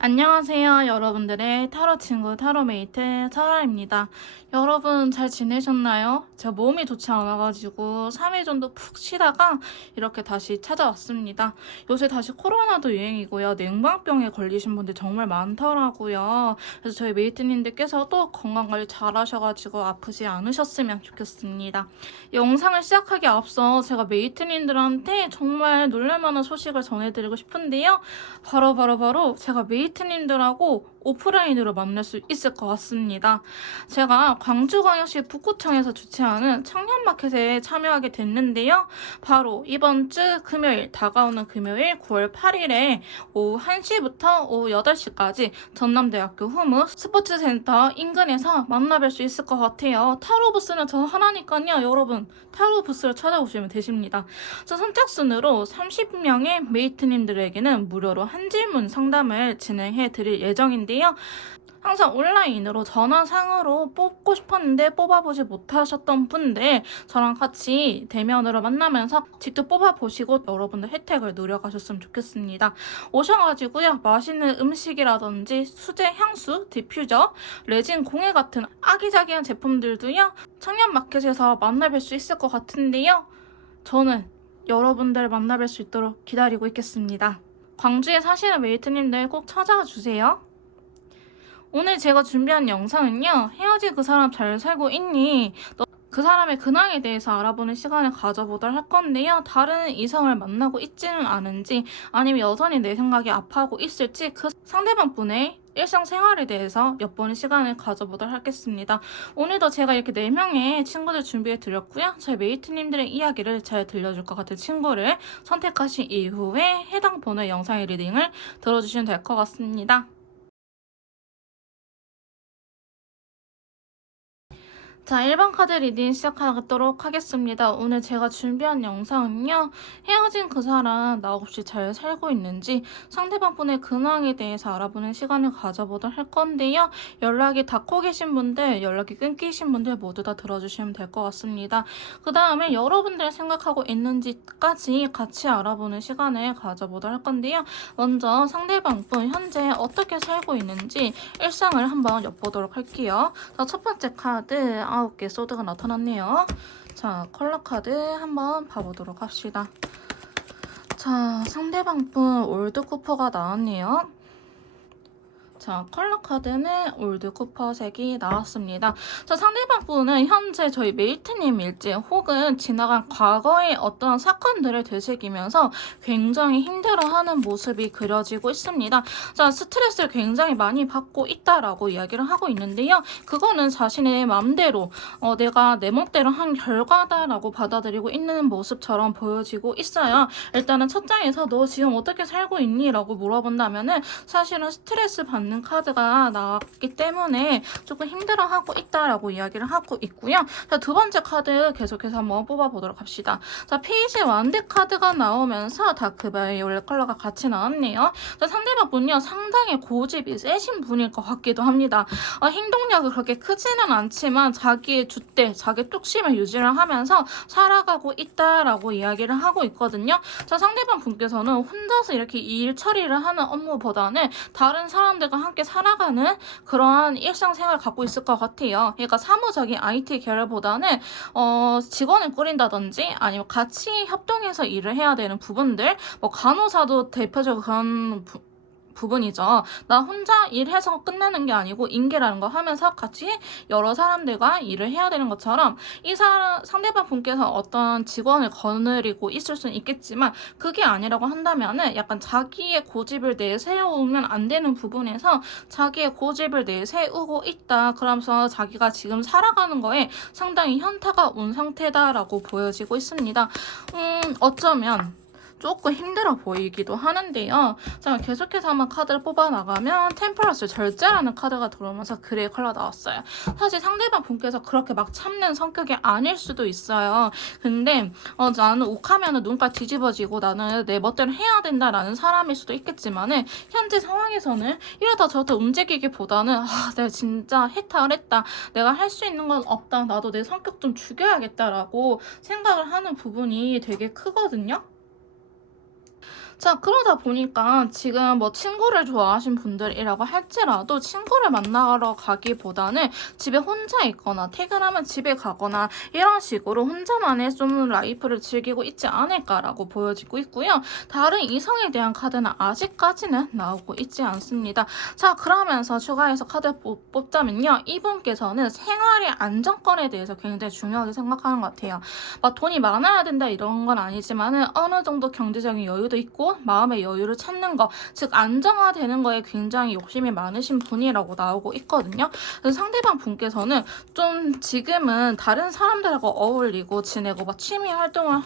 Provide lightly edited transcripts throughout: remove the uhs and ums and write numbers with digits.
안녕하세요. 여러분들의 타로 친구 타로메이트 설아입니다. 여러분 잘 지내셨나요? 제가 몸이 좋지 않아가지고 3일 정도 푹 쉬다가 이렇게 다시 찾아왔습니다. 요새 다시 코로나도 유행이고요. 냉방병에 걸리신 분들 정말 많더라고요. 그래서 저희 메이트님들께서도 건강관리 잘 하셔가지고 아프지 않으셨으면 좋겠습니다. 영상을 시작하기 앞서 제가 메이트님들한테 정말 놀랄만한 소식을 전해드리고 싶은데요. 바로 제가 메이트님들하고 오프라인으로 만날 수 있을 것 같습니다. 제가 광주광역시 북구청에서 주최하는 청년마켓에 참여하게 됐는데요. 바로 이번 주 금요일, 다가오는 금요일 9월 8일에 오후 1시부터 오후 8시까지 전남대학교 후무 스포츠센터 인근에서 만나뵐 수 있을 것 같아요. 타로 부스는 저 하나니까요. 여러분 타로 부스를 찾아오시면 되십니다. 저 선착순으로 30명의 메이트님들에게는 무료로 한 질문 상담을 진행해 드릴 예정인데요. 항상 온라인으로 전화상으로 뽑고 싶었는데 뽑아보지 못하셨던 분들 저랑 같이 대면으로 만나면서 직접 뽑아보시고 여러분들 혜택을 누려가셨으면 좋겠습니다. 오셔가지고요. 맛있는 음식이라든지 수제 향수, 디퓨저, 레진 공예 같은 아기자기한 제품들도요. 청년마켓에서 만나뵐 수 있을 것 같은데요. 저는 여러분들 만나뵐 수 있도록 기다리고 있겠습니다. 광주에 사시는 메이트님들 꼭 찾아와 주세요. 오늘 제가 준비한 영상은요. 헤어진 그 사람 잘 살고 있니? 그 사람의 근황에 대해서 알아보는 시간을 가져보도록 할 건데요. 다른 이성을 만나고 있지는 않은지 아니면 여전히 내 생각이 아파하고 있을지 그 상대방 분의 일상생활에 대해서 엿보는 시간을 가져보도록 하겠습니다. 오늘도 제가 이렇게 4명의 친구들 준비해 드렸고요. 저희 메이트님들의 이야기를 잘 들려줄 것 같은 친구를 선택하신 이후에 해당 번호의 영상의 리딩을 들어주시면 될 것 같습니다. 자, 1번 카드 리딩 시작하도록 하겠습니다. 오늘 제가 준비한 영상은요. 헤어진 그 사람 나 없이 잘 살고 있는지 상대방 분의 근황에 대해서 알아보는 시간을 가져보도록 할 건데요. 연락이 닿고 계신 분들, 연락이 끊기신 분들 모두 다 들어주시면 될 것 같습니다. 그 다음에 여러분들 생각하고 있는지까지 같이 알아보는 시간을 가져보도록 할 건데요. 먼저 상대방 분 현재 어떻게 살고 있는지 일상을 한번 엿보도록 할게요. 자, 첫 번째 카드 9개 소드가 나타났네요. 자, 컬러 카드 한번 봐보도록 합시다. 자, 상대방 분 올드 쿠퍼가 나왔네요. 자, 컬러 카드는 올드 쿠퍼 색이 나왔습니다. 자, 상대방 분은 현재 저희 메이트님일지 혹은 지나간 과거의 어떤 사건들을 되새기면서 굉장히 힘들어하는 모습이 그려지고 있습니다. 자, 스트레스를 굉장히 많이 받고 있다라고 이야기를 하고 있는데요. 그거는 자신의 맘대로 내가 내 멋대로 한 결과다라고 받아들이고 있는 모습처럼 보여지고 있어요. 일단은 첫 장에서 너 지금 어떻게 살고 있니? 라고 물어본다면은 사실은 스트레스 받는 카드가 나왔기 때문에 조금 힘들어하고 있다라고 이야기를 하고 있고요. 자, 두 번째 카드 계속해서 한번 뽑아보도록 합시다. 자, 페이지 완대 카드가 나오면서 다크바이올렛 컬러가 같이 나왔네요. 자, 상대방 분요 상당히 고집이 세신 분일 것 같기도 합니다. 행동력이 그렇게 크지는 않지만 자기의 줏대, 자기 뚝심을 유지를 하면서 살아가고 있다라고 이야기를 하고 있거든요. 자, 상대방 분께서는 혼자서 이렇게 일 처리를 하는 업무보다는 다른 사람들과 함께 살아가는 그러한 일상생활을 갖고 있을 것 같아요. 그러니까 사무적인 IT 계열보다는 직원을 꾸린다든지 아니면 같이 협동해서 일을 해야 되는 부분들, 뭐 간호사도 대표적으로 그런 부분이죠. 나 혼자 일해서 끝내는 게 아니고 인계라는 거 하면서 같이 여러 사람들과 일을 해야 되는 것처럼 이 사람 상대방 분께서 어떤 직원을 거느리고 있을 수는 있겠지만 그게 아니라고 한다면은 약간 자기의 고집을 내세우면 안 되는 부분에서 자기의 고집을 내세우고 있다. 그러면서 자기가 지금 살아가는 거에 상당히 현타가 온 상태다라고 보여지고 있습니다. 어쩌면 조금 힘들어 보이기도 하는데요. 자, 계속해서 한번 카드를 뽑아나가면 템퍼런스 절제라는 카드가 들어오면서 그레이 컬러 나왔어요. 사실 상대방 분께서 그렇게 막 참는 성격이 아닐 수도 있어요. 근데 나는 욱하면 눈깔 뒤집어지고 나는 내 멋대로 해야 된다라는 사람일 수도 있겠지만은 현재 상황에서는 이러다 저러다 움직이기보다는 내가 진짜 해탈했다. 내가 할 수 있는 건 없다. 나도 내 성격 좀 죽여야겠다라고 생각을 하는 부분이 되게 크거든요. 자, 그러다 보니까 지금 뭐 친구를 좋아하신 분들이라고 할지라도 친구를 만나러 가기보다는 집에 혼자 있거나 퇴근하면 집에 가거나 이런 식으로 혼자만의 좀 라이프를 즐기고 있지 않을까라고 보여지고 있고요. 다른 이성에 대한 카드는 아직까지는 나오고 있지 않습니다. 자, 그러면서 추가해서 카드 뽑자면요. 이분께서는 생활의 안정권에 대해서 굉장히 중요하게 생각하는 것 같아요. 막 돈이 많아야 된다 이런 건 아니지만은 어느 정도 경제적인 여유도 있고 마음의 여유를 찾는 거, 즉 안정화되는 거에 굉장히 욕심이 많으신 분이라고 나오고 있거든요. 그래서 상대방 분께서는 좀 지금은 다른 사람들하고 어울리고 지내고 막 취미 활동을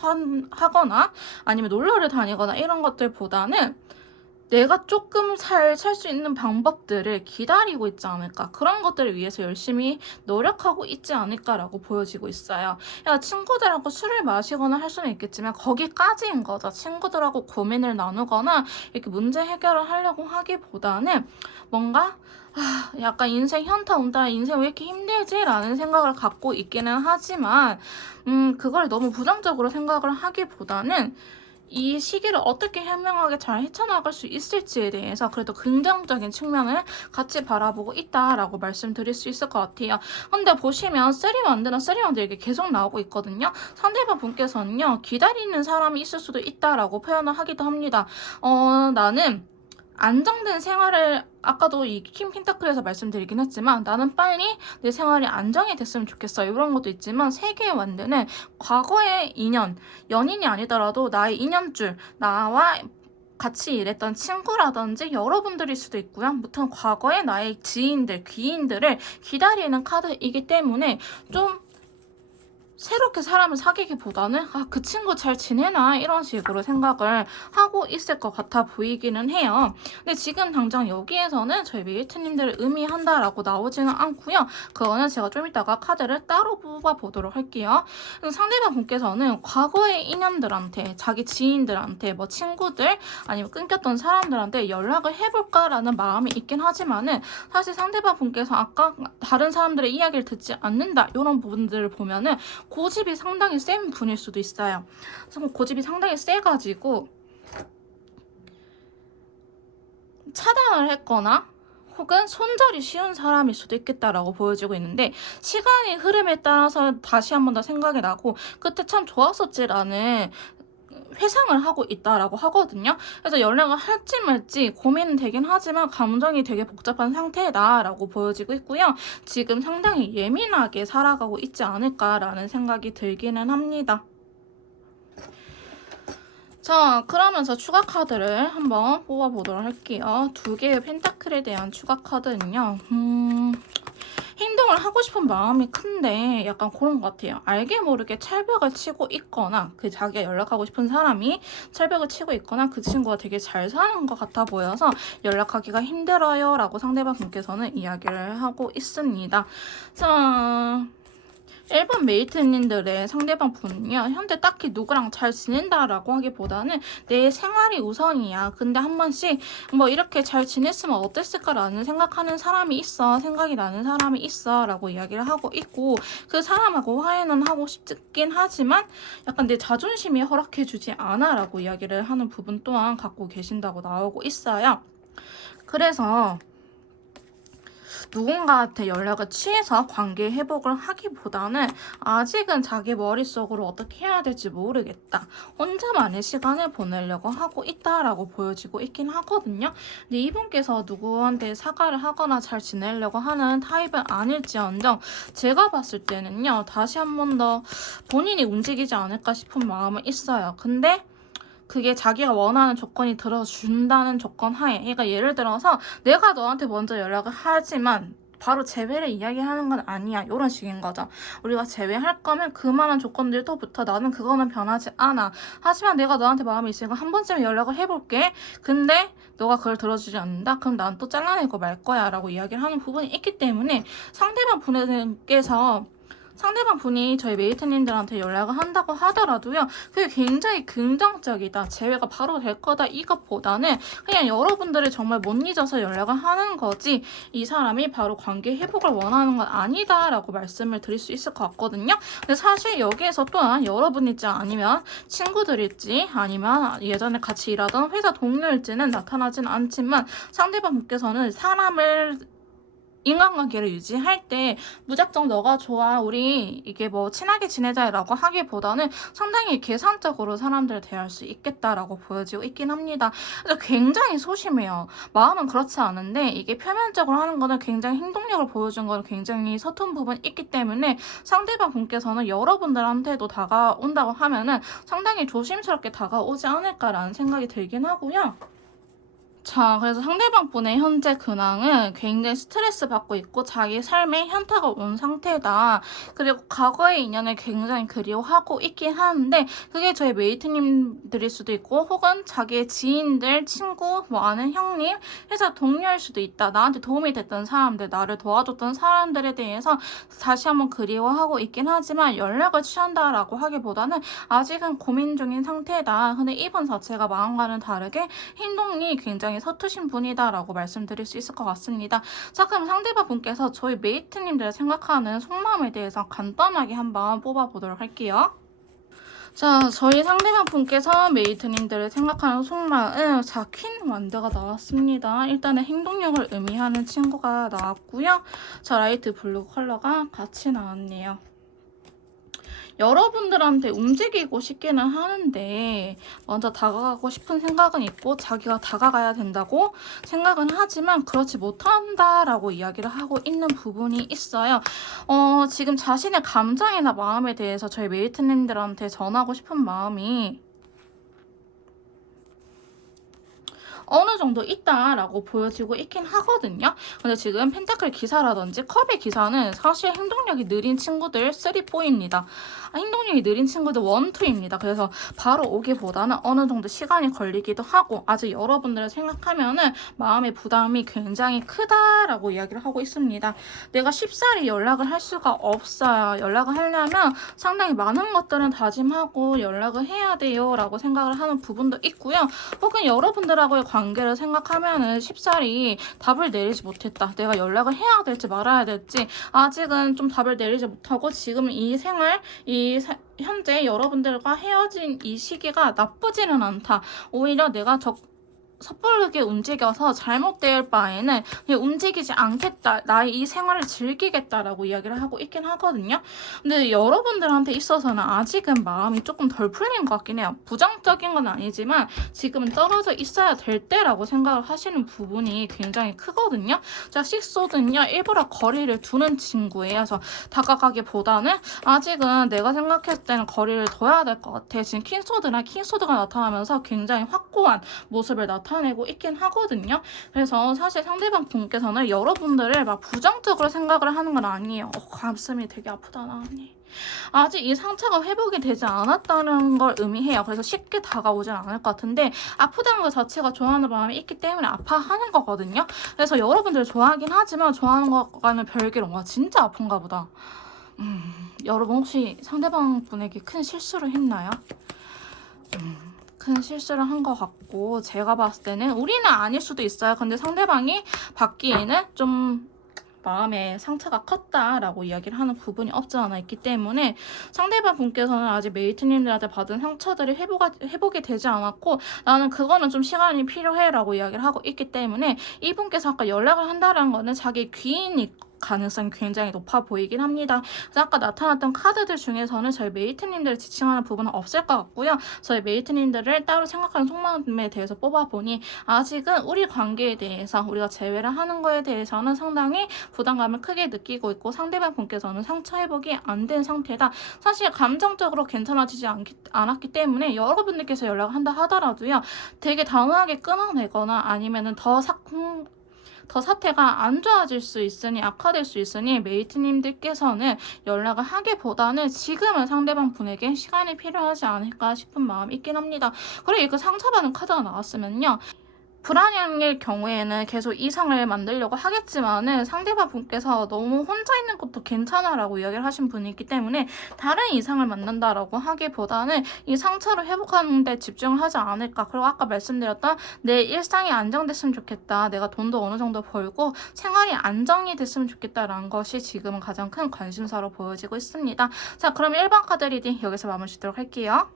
하거나 아니면 놀러를 다니거나 이런 것들보다는 내가 조금 살 수 있는 방법들을 기다리고 있지 않을까. 그런 것들을 위해서 열심히 노력하고 있지 않을까라고 보여지고 있어요. 야, 친구들하고 술을 마시거나 할 수는 있겠지만 거기까지인 거죠. 친구들하고 고민을 나누거나 이렇게 문제 해결을 하려고 하기보다는 뭔가 약간 인생 현타 온다, 인생 왜 이렇게 힘들지? 라는 생각을 갖고 있기는 하지만 그걸 너무 부정적으로 생각을 하기보다는 이 시기를 어떻게 현명하게 잘 헤쳐나갈 수 있을지에 대해서 그래도 긍정적인 측면을 같이 바라보고 있다라고 말씀드릴 수 있을 것 같아요. 근데 보시면 쓰리원드나 쓰리원드 이렇게 계속 나오고 있거든요. 상대방 분께서는요, 기다리는 사람이 있을 수도 있다라고 표현을 하기도 합니다. 나는 안정된 생활을 아까도 이 킴 펜타클에서 말씀드리긴 했지만 나는 빨리 내 생활이 안정이 됐으면 좋겠어 이런 것도 있지만 세계의 완드는 과거의 인연, 연인이 아니더라도 나의 인연줄, 나와 같이 일했던 친구라든지 여러분들일 수도 있고요. 무튼 과거의 나의 지인들, 귀인들을 기다리는 카드이기 때문에 좀 새롭게 사람을 사귀기보다는 그 친구 잘 지내나 이런 식으로 생각을 하고 있을 것 같아 보이기는 해요. 근데 지금 당장 여기에서는 저희 메이트님들을 의미한다라고 나오지는 않고요. 그거는 제가 좀 이따가 카드를 따로 뽑아보도록 할게요. 상대방 분께서는 과거의 인연들한테, 자기 지인들한테, 뭐 친구들 아니면 끊겼던 사람들한테 연락을 해볼까라는 마음이 있긴 하지만은 사실 상대방 분께서 아까 다른 사람들의 이야기를 듣지 않는다 이런 부분들을 보면은 고집이 상당히 센 분일 수도 있어요. 그래서 고집이 상당히 세가지고 차단을 했거나 혹은 손절이 쉬운 사람일 수도 있겠다라고 보여지고 있는데 시간의 흐름에 따라서 다시 한 번 더 생각이 나고 그때 참 좋았었지라는 회상을 하고 있다라고 하거든요. 그래서 연락을 할지 말지 고민은 되긴 하지만 감정이 되게 복잡한 상태다라고 보여지고 있고요. 지금 상당히 예민하게 살아가고 있지 않을까라는 생각이 들기는 합니다. 자, 그러면서 추가 카드를 한번 뽑아보도록 할게요. 두 개의 펜타클에 대한 추가 카드는요. 행동을 하고 싶은 마음이 큰데 약간 그런 것 같아요. 알게 모르게 철벽을 치고 있거나 그 자기가 연락하고 싶은 사람이 철벽을 치고 있거나 그 친구가 되게 잘 사는 것 같아 보여서 연락하기가 힘들어요 라고 상대방 분께서는 이야기를 하고 있습니다. 자, 1번 메이트님들의 상대방 분은요, 현재 딱히 누구랑 잘 지낸다라고 하기보다는 내 생활이 우선이야. 근데 한 번씩 뭐 이렇게 잘 지냈으면 어땠을까라는 생각하는 사람이 있어. 생각이 나는 사람이 있어. 라고 이야기를 하고 있고, 그 사람하고 화해는 하고 싶긴 하지만 약간 내 자존심이 허락해주지 않아. 라고 이야기를 하는 부분 또한 갖고 계신다고 나오고 있어요. 그래서 누군가한테 연락을 취해서 관계 회복을 하기보다는 아직은 자기 머릿속으로 어떻게 해야 될지 모르겠다. 혼자만의 시간을 보내려고 하고 있다라고 보여지고 있긴 하거든요. 근데 이분께서 누구한테 사과를 하거나 잘 지내려고 하는 타입은 아닐지언정 제가 봤을 때는요. 다시 한 번 더 본인이 움직이지 않을까 싶은 마음은 있어요. 근데 그게 자기가 원하는 조건이 들어준다는 조건 하에, 그러니까 예를 들어서 내가 너한테 먼저 연락을 하지만 바로 재회를 이야기하는 건 아니야 이런 식인 거죠. 우리가 재회할 거면 그만한 조건들도부터 나는 그거는 변하지 않아. 하지만 내가 너한테 마음이 있으니까 한 번쯤 연락을 해볼게. 근데 너가 그걸 들어주지 않는다? 그럼 난 또 잘라내고 말 거야 라고 이야기를 하는 부분이 있기 때문에 상대방 분께서 상대방 분이 저희 메이트님들한테 연락을 한다고 하더라도요. 그게 굉장히 긍정적이다. 재회가 바로 될 거다. 이것보다는 그냥 여러분들이 정말 못 잊어서 연락을 하는 거지 이 사람이 바로 관계 회복을 원하는 건 아니다 라고 말씀을 드릴 수 있을 것 같거든요. 근데 사실 여기에서 또한 여러분일지 아니면 친구들일지 아니면 예전에 같이 일하던 회사 동료일지는 나타나진 않지만 상대방 분께서는 사람을 인간관계를 유지할 때 무작정 너가 좋아 우리 이게 뭐 친하게 지내자라고 하기보다는 상당히 계산적으로 사람들을 대할 수 있겠다라고 보여지고 있긴 합니다. 그래서 굉장히 소심해요. 마음은 그렇지 않은데 이게 표면적으로 하는 거는 굉장히 행동력을 보여준 거는 굉장히 서툰 부분이 있기 때문에 상대방 분께서는 여러분들한테도 다가온다고 하면은 상당히 조심스럽게 다가오지 않을까라는 생각이 들긴 하고요. 자, 그래서 상대방 분의 현재 근황은 굉장히 스트레스 받고 있고 자기 삶에 현타가 온 상태다. 그리고 과거의 인연을 굉장히 그리워하고 있긴 하는데 그게 저희 메이트님들일 수도 있고 혹은 자기의 지인들, 친구, 뭐 아는 형님, 회사 동료일 수도 있다. 나한테 도움이 됐던 사람들, 나를 도와줬던 사람들에 대해서 다시 한번 그리워하고 있긴 하지만 연락을 취한다라고 하기보다는 아직은 고민 중인 상태다. 근데 이분 자체가 마음과는 다르게 행동이 굉장히 서투신 분이다라고 말씀드릴 수 있을 것 같습니다. 자, 그럼 상대방 분께서 저희 메이트님들이 생각하는 속마음에 대해서 간단하게 한번 뽑아보도록 할게요. 자, 저희 상대방 분께서 메이트님들을 생각하는 속마음, 자, 퀸 완드가 나왔습니다. 일단은 행동력을 의미하는 친구가 나왔고요. 자, 라이트 블루 컬러가 같이 나왔네요. 여러분들한테 움직이고 싶기는 하는데 먼저 다가가고 싶은 생각은 있고 자기가 다가가야 된다고 생각은 하지만 그렇지 못한다라고 이야기를 하고 있는 부분이 있어요. 지금 자신의 감정이나 마음에 대해서 저희 메이트님들한테 전하고 싶은 마음이 어느 정도 있다라고 보여지고 있긴 하거든요. 근데 지금 펜타클 기사라든지 컵의 기사는 사실 행동력이 느린 친구들 3, 4입니다. 행동력이 느린 친구들 1, 2입니다. 그래서 바로 오기보다는 어느 정도 시간이 걸리기도 하고 아직 여러분들을 생각하면은 마음의 부담이 굉장히 크다라고 이야기를 하고 있습니다. 내가 쉽사리 연락을 할 수가 없어요. 연락을 하려면 상당히 많은 것들은 다짐하고 연락을 해야 돼요 라고 생각을 하는 부분도 있고요. 혹은 여러분들하고의 관계를 생각하면은 쉽사리 답을 내리지 못했다. 내가 연락을 해야 될지 말아야 될지 아직은 좀 답을 내리지 못하고 지금 이 생활, 현재 여러분들과 헤어진 이 시기가 나쁘지는 않다. 오히려 내가 섣부르게 움직여서 잘못될 바에는 그냥 움직이지 않겠다. 나의 이 생활을 즐기겠다라고 이야기를 하고 있긴 하거든요. 근데 여러분들한테 있어서는 아직은 마음이 조금 덜 풀린 것 같긴 해요. 부정적인 건 아니지만 지금은 떨어져 있어야 될 때라고 생각을 하시는 부분이 굉장히 크거든요. 자, 식소든요. 일부러 거리를 두는 친구예요. 그래서 다가가기보다는 아직은 내가 생각했을 때는 거리를 둬야 될 것 같아. 지금 킹소드나 킹소드가 나타나면서 굉장히 확고한 모습을 나타내고 있긴 하거든요. 그래서 사실 상대방 분께서는 여러분들을 막 부정적으로 생각을 하는 건 아니에요. 가슴이 되게 아프다 나니. 아직 이 상처가 회복이 되지 않았다는 걸 의미해요. 그래서 쉽게 다가오진 않을 것 같은데 아프다는 것 자체가 좋아하는 마음이 있기 때문에 아파하는 거거든요. 그래서 여러분들 좋아하긴 하지만 좋아하는 것과는 별개로 와 진짜 아픈가 보다. 여러분 혹시 상대방 분에게 큰 실수를 했나요? 큰 실수를 한 것 같고 제가 봤을 때는 우리는 아닐 수도 있어요. 근데 상대방이 받기에는 좀 마음에 상처가 컸다라고 이야기를 하는 부분이 없지 않아 있기 때문에 상대방 분께서는 아직 메이트님들한테 받은 상처들이 회복이 되지 않았고 나는 그거는 좀 시간이 필요해 라고 이야기를 하고 있기 때문에 이분께서 아까 연락을 한다는 거는 자기 귀인이 가능성이 굉장히 높아 보이긴 합니다. 그래서 아까 나타났던 카드들 중에서는 저희 메이트님들을 지칭하는 부분은 없을 것 같고요. 저희 메이트님들을 따로 생각하는 속마음에 대해서 뽑아보니 아직은 우리 관계에 대해서 우리가 재회를 하는 거에 대해서는 상당히 부담감을 크게 느끼고 있고 상대방 분께서는 상처 회복이 안 된 상태다. 사실 감정적으로 괜찮아지지 않았기 때문에 여러분들께서 연락을 한다 하더라도요. 되게 단호하게 끊어내거나 아니면은 더 사태가 안 좋아질 수 있으니 악화될 수 있으니 메이트님들께서는 연락을 하기보다는 지금은 상대방 분에게 시간이 필요하지 않을까 싶은 마음이 있긴 합니다. 그리고 그 상처받은 카드가 나왔으면요. 불안일 경우에는 계속 이성을 만들려고 하겠지만은 상대방 분께서 너무 혼자 있는 것도 괜찮아라고 이야기를 하신 분이기 때문에 다른 이성을 만난다라고 하기보다는 이 상처를 회복하는 데 집중을 하지 않을까. 그리고 아까 말씀드렸던 내 일상이 안정됐으면 좋겠다. 내가 돈도 어느 정도 벌고 생활이 안정이 됐으면 좋겠다라는 것이 지금은 가장 큰 관심사로 보여지고 있습니다. 자, 그럼 1번 카드 리딩 여기서 마무리 짓도록 할게요.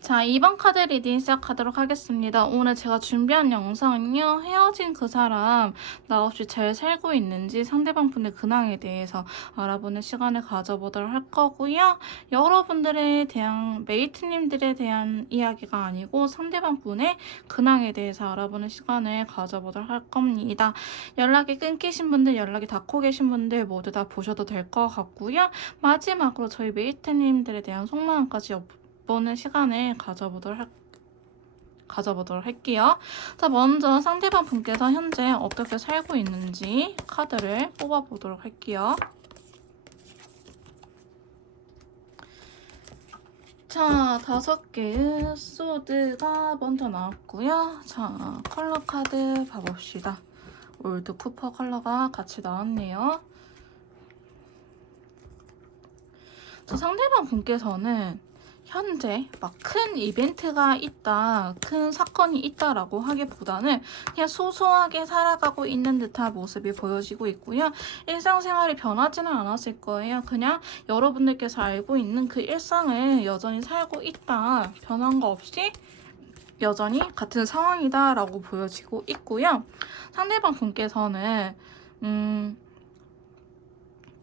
자, 2번 카드 리딩 시작하도록 하겠습니다. 오늘 제가 준비한 영상은요, 헤어진 그 사람, 나 없이 잘 살고 있는지 상대방 분의 근황에 대해서 알아보는 시간을 가져보도록 할 거고요. 여러분들에 대한, 메이트님들에 대한 이야기가 아니고 상대방 분의 근황에 대해서 알아보는 시간을 가져보도록 할 겁니다. 연락이 끊기신 분들, 연락이 닿고 계신 분들 모두 다 보셔도 될 것 같고요. 마지막으로 저희 메이트님들에 대한 속마음까지 보는 시간을 가져보도록 할게요. 자, 먼저 상대방 분께서 현재 어떻게 살고 있는지 카드를 뽑아보도록 할게요. 자, 5개의 소드가 먼저 나왔고요. 자, 컬러 카드 봐봅시다. 올드 쿠퍼 컬러가 같이 나왔네요. 자, 상대방 분께서는 현재 막 큰 이벤트가 있다, 큰 사건이 있다라고 하기보다는 그냥 소소하게 살아가고 있는 듯한 모습이 보여지고 있고요. 일상생활이 변하지는 않았을 거예요. 그냥 여러분들께서 알고 있는 그 일상을 여전히 살고 있다. 변한 거 없이 여전히 같은 상황이다라고 보여지고 있고요. 상대방 분께서는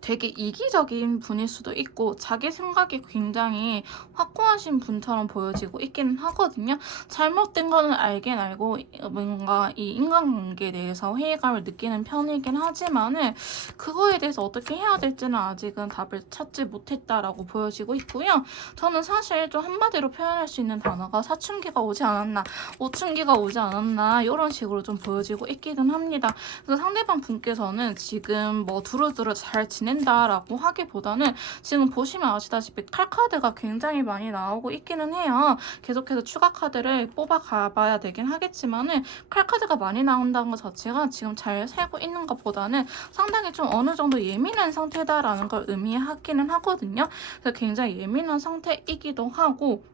되게 이기적인 분일 수도 있고 자기 생각이 굉장히 확고하신 분처럼 보여지고 있기는 하거든요. 잘못된 거는 알긴 알고 뭔가 이 인간관계에 대해서 회의감을 느끼는 편이긴 하지만은 그거에 대해서 어떻게 해야 될지는 아직은 답을 찾지 못했다라고 보여지고 있고요. 저는 사실 좀 한마디로 표현할 수 있는 단어가 사춘기가 오지 않았나, 오춘기가 오지 않았나 이런 식으로 좀 보여지고 있기는 합니다. 그래서 상대방 분께서는 지금 뭐 두루두루 잘 지낸다라고 하기보다는 지금 보시면 아시다시피 칼카드가 굉장히 많이 나오고 있기는 해요. 계속해서 추가 카드를 뽑아가봐야 되긴 하겠지만은 칼카드가 많이 나온다는 것 자체가 지금 잘 살고 있는 것보다는 상당히 좀 어느 정도 예민한 상태다라는 걸 의미하기는 하거든요. 그래서 굉장히 예민한 상태이기도 하고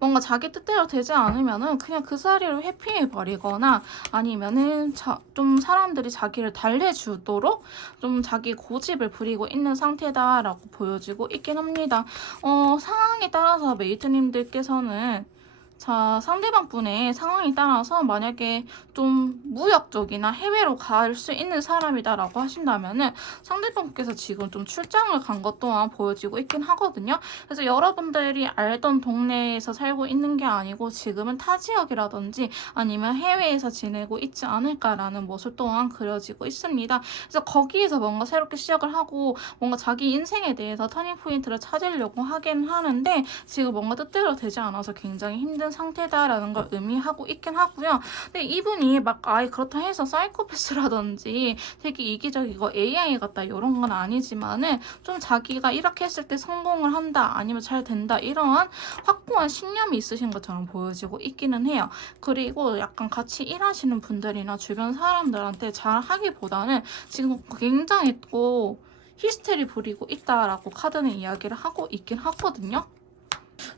뭔가 자기 뜻대로 되지 않으면은 그냥 그 자리로 회피해버리거나 아니면은 좀 사람들이 자기를 달래주도록 좀 자기 고집을 부리고 있는 상태다라고 보여지고 있긴 합니다. 상황에 따라서 메이트님들께서는 자, 상대방 분의 상황에 따라서 만약에 좀 무역적이나 해외로 갈 수 있는 사람이다라고 하신다면은 상대방께서 지금 좀 출장을 간 것 또한 보여지고 있긴 하거든요. 그래서 여러분들이 알던 동네에서 살고 있는 게 아니고 지금은 타 지역이라든지 아니면 해외에서 지내고 있지 않을까라는 모습 또한 그려지고 있습니다. 그래서 거기에서 뭔가 새롭게 시작을 하고 뭔가 자기 인생에 대해서 터닝 포인트를 찾으려고 하긴 하는데 지금 뭔가 뜻대로 되지 않아서 굉장히 힘든 상태다라는 걸 의미하고 있긴 하고요. 근데 이분이 막 아예 그렇다 해서 사이코패스라든지 되게 이기적이고 AI 같다 이런 건 아니지만은 좀 자기가 이렇게 했을 때 성공을 한다 아니면 잘 된다 이러한 확고한 신념이 있으신 것처럼 보여지고 있기는 해요. 그리고 약간 같이 일하시는 분들이나 주변 사람들한테 잘 하기보다는 지금 굉장히 또 히스테리 부리고 있다라고 카드는 이야기를 하고 있긴 하거든요.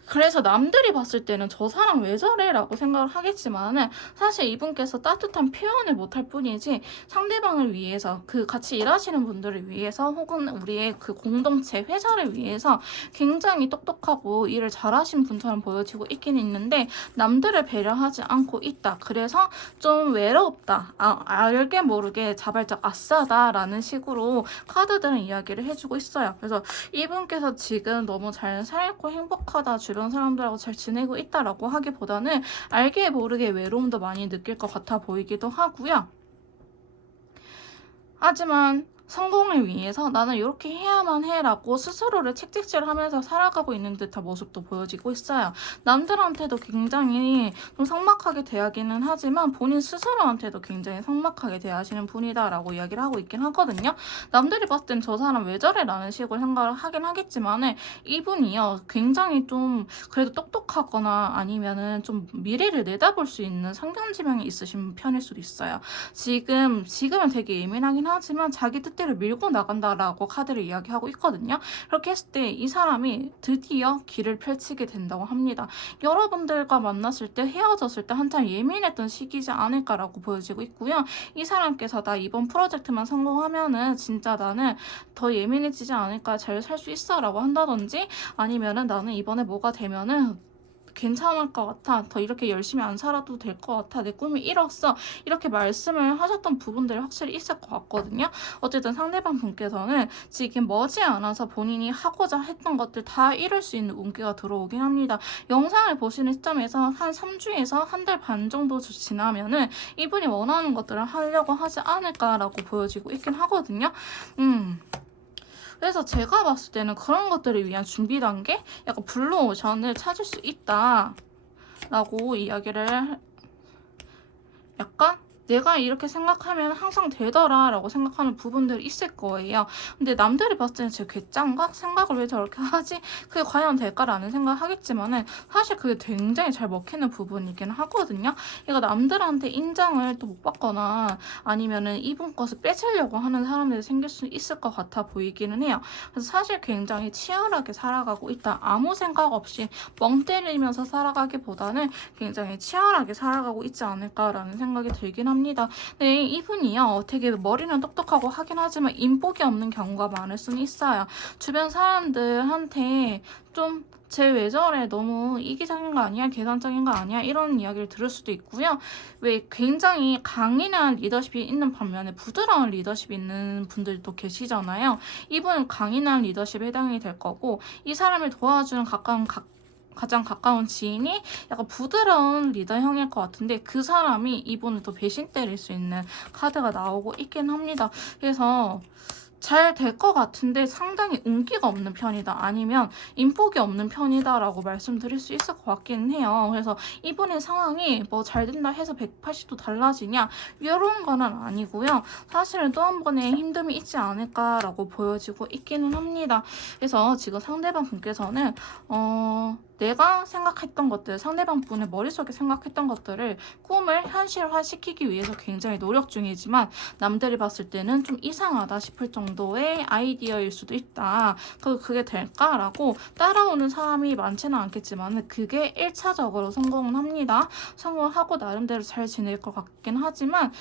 그래서 남들이 봤을 때는 저 사람 왜 저래? 라고 생각을 하겠지만은 사실 이분께서 따뜻한 표현을 못할 뿐이지 상대방을 위해서 그 같이 일하시는 분들을 위해서 혹은 우리의 그 공동체 회사를 위해서 굉장히 똑똑하고 일을 잘하신 분처럼 보여지고 있긴 있는데 남들을 배려하지 않고 있다. 그래서 좀 외롭다. 알게 모르게 자발적 아싸다라는 식으로 카드들은 이야기를 해주고 있어요. 그래서 이분께서 지금 너무 잘 살고 행복하다 주변 사람들하고 잘 지내고 있다라고 하기보다는 알게 모르게 외로움도 많이 느낄 것 같아 보이기도 하고요. 하지만 성공을 위해서 나는 이렇게 해야만 해라고 스스로를 책찍질하면서 살아가고 있는 듯한 모습도 보여지고 있어요. 남들한테도 굉장히 좀 삭막하게 대하기는 하지만 본인 스스로한테도 굉장히 삭막하게 대하시는 분이다라고 이야기를 하고 있긴 하거든요. 남들이 봤을 땐 저 사람 왜 저래? 라는 식으로 생각을 하긴 하겠지만은 이분이요 굉장히 좀 그래도 똑똑하거나 아니면은 좀 미래를 내다볼 수 있는 성견지명이 있으신 편일 수도 있어요. 지금은 되게 예민하긴 하지만 자기 뜻대로 밀고 나간다라고 카드를 이야기하고 있거든요. 그렇게 했을 때 이 사람이 드디어 길을 펼치게 된다고 합니다. 여러분들과 만났을 때 헤어졌을 때 한참 예민했던 시기지 않을까라고 보여지고 있고요. 이 사람께서 나 이번 프로젝트만 성공하면은 진짜 나는 더 예민해지지 않을까 잘 살 수 있어 라고 한다든지 아니면은 나는 이번에 뭐가 되면은 괜찮을 것 같아. 더 이렇게 열심히 안 살아도 될 것 같아. 내 꿈이 이뤘어. 이렇게 말씀을 하셨던 부분들이 확실히 있을 것 같거든요. 어쨌든 상대방 분께서는 지금 머지않아서 본인이 하고자 했던 것들 다 이룰 수 있는 운기가 들어오긴 합니다. 영상을 보시는 시점에서 한 3주에서 한 달 반 정도 지나면은 이분이 원하는 것들을 하려고 하지 않을까라고 보여지고 있긴 하거든요. 그래서 제가 봤을 때는 그런 것들을 위한 준비 단계? 약간 블루오션을 찾을 수 있다 라고 이야기를 약간 내가 이렇게 생각하면 항상 되더라 라고 생각하는 부분들이 있을 거예요. 근데 남들이 봤을 때는 제 괴짠가? 생각을 왜 저렇게 하지? 그게 과연 될까라는 생각을 하겠지만은 사실 그게 굉장히 잘 먹히는 부분이긴 하거든요. 이거 남들한테 인정을 또 못 받거나 아니면은 이분 것을 뺏으려고 하는 사람들이 생길 수 있을 것 같아 보이기는 해요. 그래서 사실 굉장히 치열하게 살아가고 있다. 아무 생각 없이 멍 때리면서 살아가기보다는 굉장히 치열하게 살아가고 있지 않을까라는 생각이 들긴 합니다. 네, 이분이요. 되게 머리는 똑똑하고 하긴 하지만 인복이 없는 경우가 많을 수는 있어요. 주변 사람들한테 좀 쟤 왜 저래? 너무 이기적인 거 아니야? 계산적인 거 아니야? 이런 이야기를 들을 수도 있고요. 왜 굉장히 강인한 리더십이 있는 반면에 부드러운 리더십이 있는 분들도 계시잖아요. 이분은 강인한 리더십에 해당이 될 거고 이 사람을 도와주는 가장 가까운 지인이 약간 부드러운 리더형일 것 같은데 그 사람이 이분을 또 배신 때릴 수 있는 카드가 나오고 있긴 합니다. 그래서 잘 될 것 같은데 상당히 운기가 없는 편이다 아니면 인복이 없는 편이다 라고 말씀드릴 수 있을 것 같기는 해요. 그래서 이분의 상황이 뭐 잘 된다 해서 180도 달라지냐 이런 거는 아니고요. 사실은 또 한 번의 힘듦이 있지 않을까라고 보여지고 있기는 합니다. 그래서 지금 상대방 분께서는 내가 생각했던 것들, 상대방 분의 머릿속에 생각했던 것들을 꿈을 현실화시키기 위해서 굉장히 노력 중이지만 남들이 봤을 때는 좀 이상하다 싶을 정도의 아이디어일 수도 있다. 그게 될까라고 따라오는 사람이 많지는 않겠지만 그게 1차적으로 성공은 합니다. 성공을 하고 나름대로 잘 지낼 것 같긴 하지만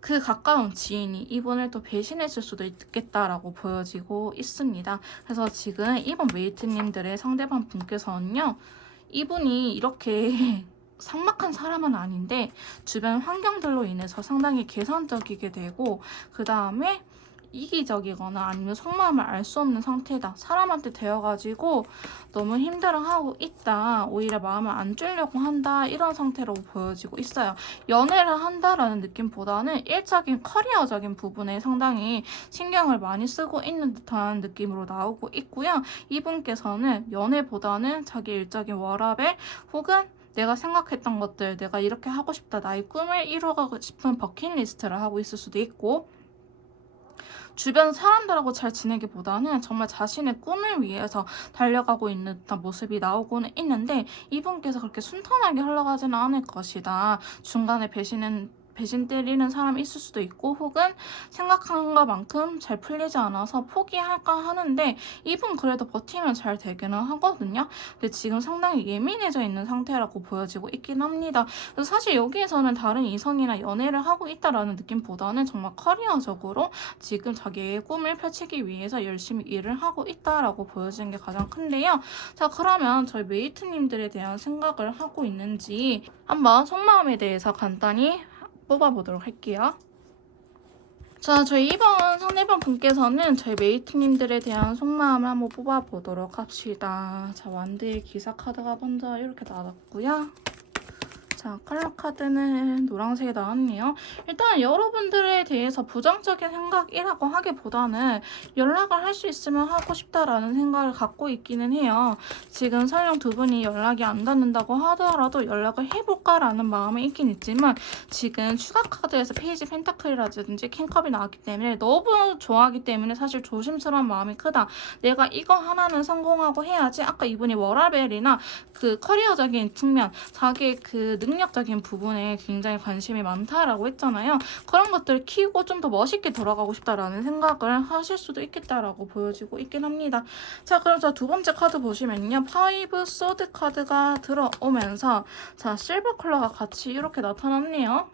그 가까운 지인이 이분을 또 배신했을 수도 있겠다라고 보여지고 있습니다. 그래서 지금 이번 메이트님들의 상대방 분께서는요. 이분이 이렇게 삭막한 사람은 아닌데 주변 환경들로 인해서 상당히 계산적이게 되고 그 다음에 이기적이거나 아니면 속마음을 알 수 없는 상태다. 사람한테 되어가지고 너무 힘들어하고 있다. 오히려 마음을 안 주려고 한다. 이런 상태로 보여지고 있어요. 연애를 한다라는 느낌보다는 일적인 커리어적인 부분에 상당히 신경을 많이 쓰고 있는 듯한 느낌으로 나오고 있고요. 이분께서는 연애보다는 자기 일적인 워라밸 혹은 내가 생각했던 것들, 내가 이렇게 하고 싶다. 나의 꿈을 이루고 싶은 버킷리스트를 하고 있을 수도 있고 주변 사람들하고 잘 지내기보다는 정말 자신의 꿈을 위해서 달려가고 있는 듯한 모습이 나오고는 있는데 이분께서 그렇게 순탄하게 흘러가지는 않을 것이다. 중간에 배신 때리는 사람이 있을 수도 있고 혹은 생각한 것만큼 잘 풀리지 않아서 포기할까 하는데 이분 그래도 버티면 잘 되기는 하거든요. 근데 지금 상당히 예민해져 있는 상태라고 보여지고 있긴 합니다. 그래서 사실 여기에서는 다른 이성이나 연애를 하고 있다라는 느낌보다는 정말 커리어적으로 지금 자기의 꿈을 펼치기 위해서 열심히 일을 하고 있다라고 보여지는 게 가장 큰데요. 자, 그러면 저희 메이트님들에 대한 생각을 하고 있는지 한번 속마음에 대해서 간단히 뽑아보도록 할게요. 자, 저희 이번 상대방 분께서는 저희 메이트님들에 대한 속마음을 한번 뽑아보도록 합시다. 자, 완드의 기사 카드가 먼저 이렇게 나왔고요. 자, 컬러 카드는 노란색이 나왔네요. 일단 여러분들에 대해서 부정적인 생각이라고 하기보다는 연락을 할 수 있으면 하고 싶다라는 생각을 갖고 있기는 해요. 지금 설령 두 분이 연락이 안 닿는다고 하더라도 연락을 해볼까라는 마음이 있긴 있지만 지금 추가 카드에서 페이지 펜타클이라든지 킹컵이 나왔기 때문에 너무 좋아하기 때문에 사실 조심스러운 마음이 크다. 내가 이거 하나는 성공하고 해야지. 아까 이분이 워라벨이나 그 커리어적인 측면, 자기의 그 능력적인 부분에 굉장히 관심이 많다라고 했잖아요. 그런 것들을 키우고 좀 더 멋있게 돌아가고 싶다라는 생각을 하실 수도 있겠다라고 보여지고 있긴 합니다. 자, 그럼 자, 두 번째 카드 보시면요. 파이브 소드 카드가 들어오면서 자, 실버 컬러가 같이 이렇게 나타났네요.